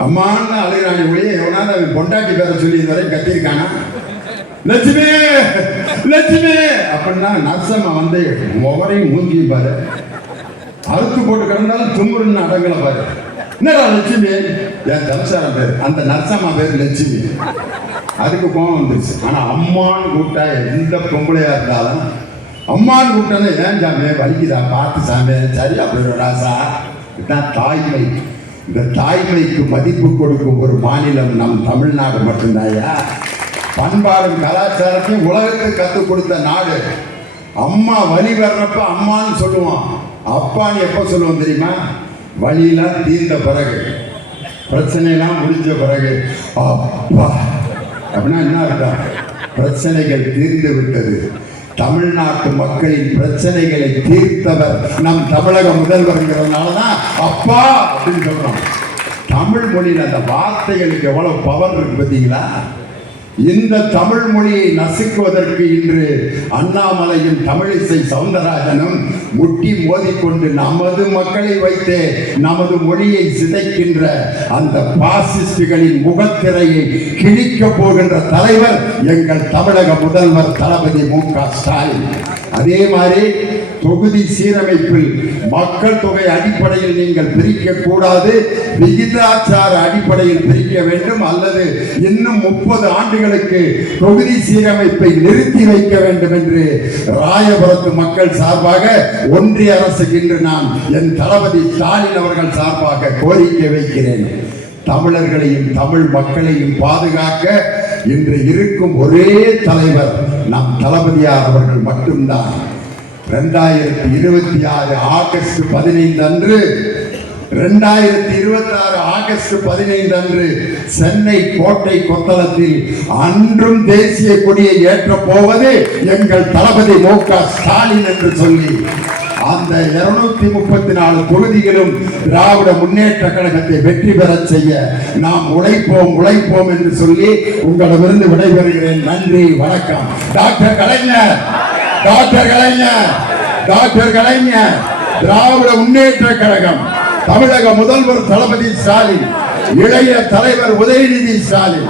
அம்மான்னு அழுகிறானே ஒழிய எவனாவது அவன் பொண்டாட்டி பேர சொல்லி இதுவரை கத்திருக்கானா? லட்சுமி லட்சுமி அப்படின்னா நர்சம்மா வந்து முகரையும் மூஞ்சியும் பாரு, அறுத்து போட்டு கிடந்தாலும் தும்முருன்னு அடங்கல பாரு. என்னடா லட்சுமி? என் சம்சாரம் பேர், அந்த நர்சம்மா பேர் லட்சுமி. அதுக்கு கோபம் வந்துருச்சு. ஆனா அம்மான்னு கூப்பிட்டா எந்த பொம்பளையா இருந்தாலும் அம்மான்னு கூப்பிட்டாலே ஏன் சாமி வலிக்குதா பார்த்து சாமி சரியா போயிடும் ராசா. இதுதான் தாய்மை. இந்த தாய்மைக்கு மதிப்பு கொடுக்கும் ஒரு மாநிலம் நம் தமிழ்நாடு மட்டும்தாயா. பண்பாடும் கலாச்சாரத்தையும் உலகத்துக்கு கற்றுக் கொடுத்த நாடு. அம்மா வலி வர்றப்ப அம்மான்னு சொல்லுவான். அப்பான்னு எப்போ சொல்லுவோம் தெரியுமா? வலியெல்லாம் தீர்ந்த பிறகு, பிரச்சனையெல்லாம் முடிஞ்ச பிறகு அப்பா அப்படின்னா என்ன அர்த்தம்? பிரச்சனைகள் தீர்ந்து விட்டது. தமிழ்நாட்டு மக்களின் பிரச்சனைகளை தீர்த்தவர் நம் தமிழக முதல்வர்ங்கிறதுனாலதான் அப்பா அப்படின்னு சொல்றோம். தமிழ் மொழியில் அந்த வார்த்தைகளுக்கு எவ்வளவு பவர் இருக்கு பார்த்தீங்களா? இந்த தமிழ் மொழியை நசுக்குவதற்கு இன்று அண்ணாமலையும் தமிழிசை சவுந்தரராஜனும் முட்டி மோதிக்கொண்டு நமது மக்களை வைத்து நமது மொழியை சிதைக்கின்ற அந்த பாசிஸ்டுகளின் முகத்திரையை கிழிக்க போகின்ற தலைவர் எங்கள் தமிழக முதல்வர் தளபதி மு.க. ஸ்டாலின். அதே மாதிரி தொகுதி சீரமைப்பில் மக்கள் தொகை அடிப்படையில் நீங்கள் பிரிக்க கூடாது, விகிதாச்சார அடிப்படையில் பிரிக்க வேண்டும், அல்லது இன்னும் 30 ஆண்டுகளுக்கு தொகுதி சீரமைப்பை நிறுத்தி வைக்க வேண்டும் என்று ராயபுரத்து மக்கள் சார்பாக ஒன்றிய அரசுக்கு இன்று நான் என் தளபதி ஸ்டாலின் அவர்கள் சார்பாக கோரிக்கை வைக்கிறேன். தமிழர்களையும் தமிழ் மக்களையும் பாதுகாக்க இன்று இருக்கும் ஒரே தலைவர் நம் தளபதியார் அவர்கள் மட்டும்தான். 2026 ஆகஸ்ட் 15 அன்று 2026 ஆகஸ்ட் 15 அன்று சென்னை கோட்டை கொத்தளத்தில் அன்றும் தேசிய கொடியை ஏற்ற போவது எங்கள் தளபதி மு.க. ஸ்டாலின் என்று சொல்லி அந்த 234 தொகுதிகளும் திராவிட முன்னேற்ற கழகத்தை வெற்றி பெற செய்ய நாம் உழைப்போம் என்று சொல்லி உங்களிடமிருந்து விடைபெறுகிறேன். நன்றி, வணக்கம். டாக்டர் கலைஞர், திராவிட முன்னேற்ற கழகம், தமிழக முதல்வர் தளபதி ஸ்டாலின், இளைய தலைவர் உதயநிதி ஸ்டாலின்,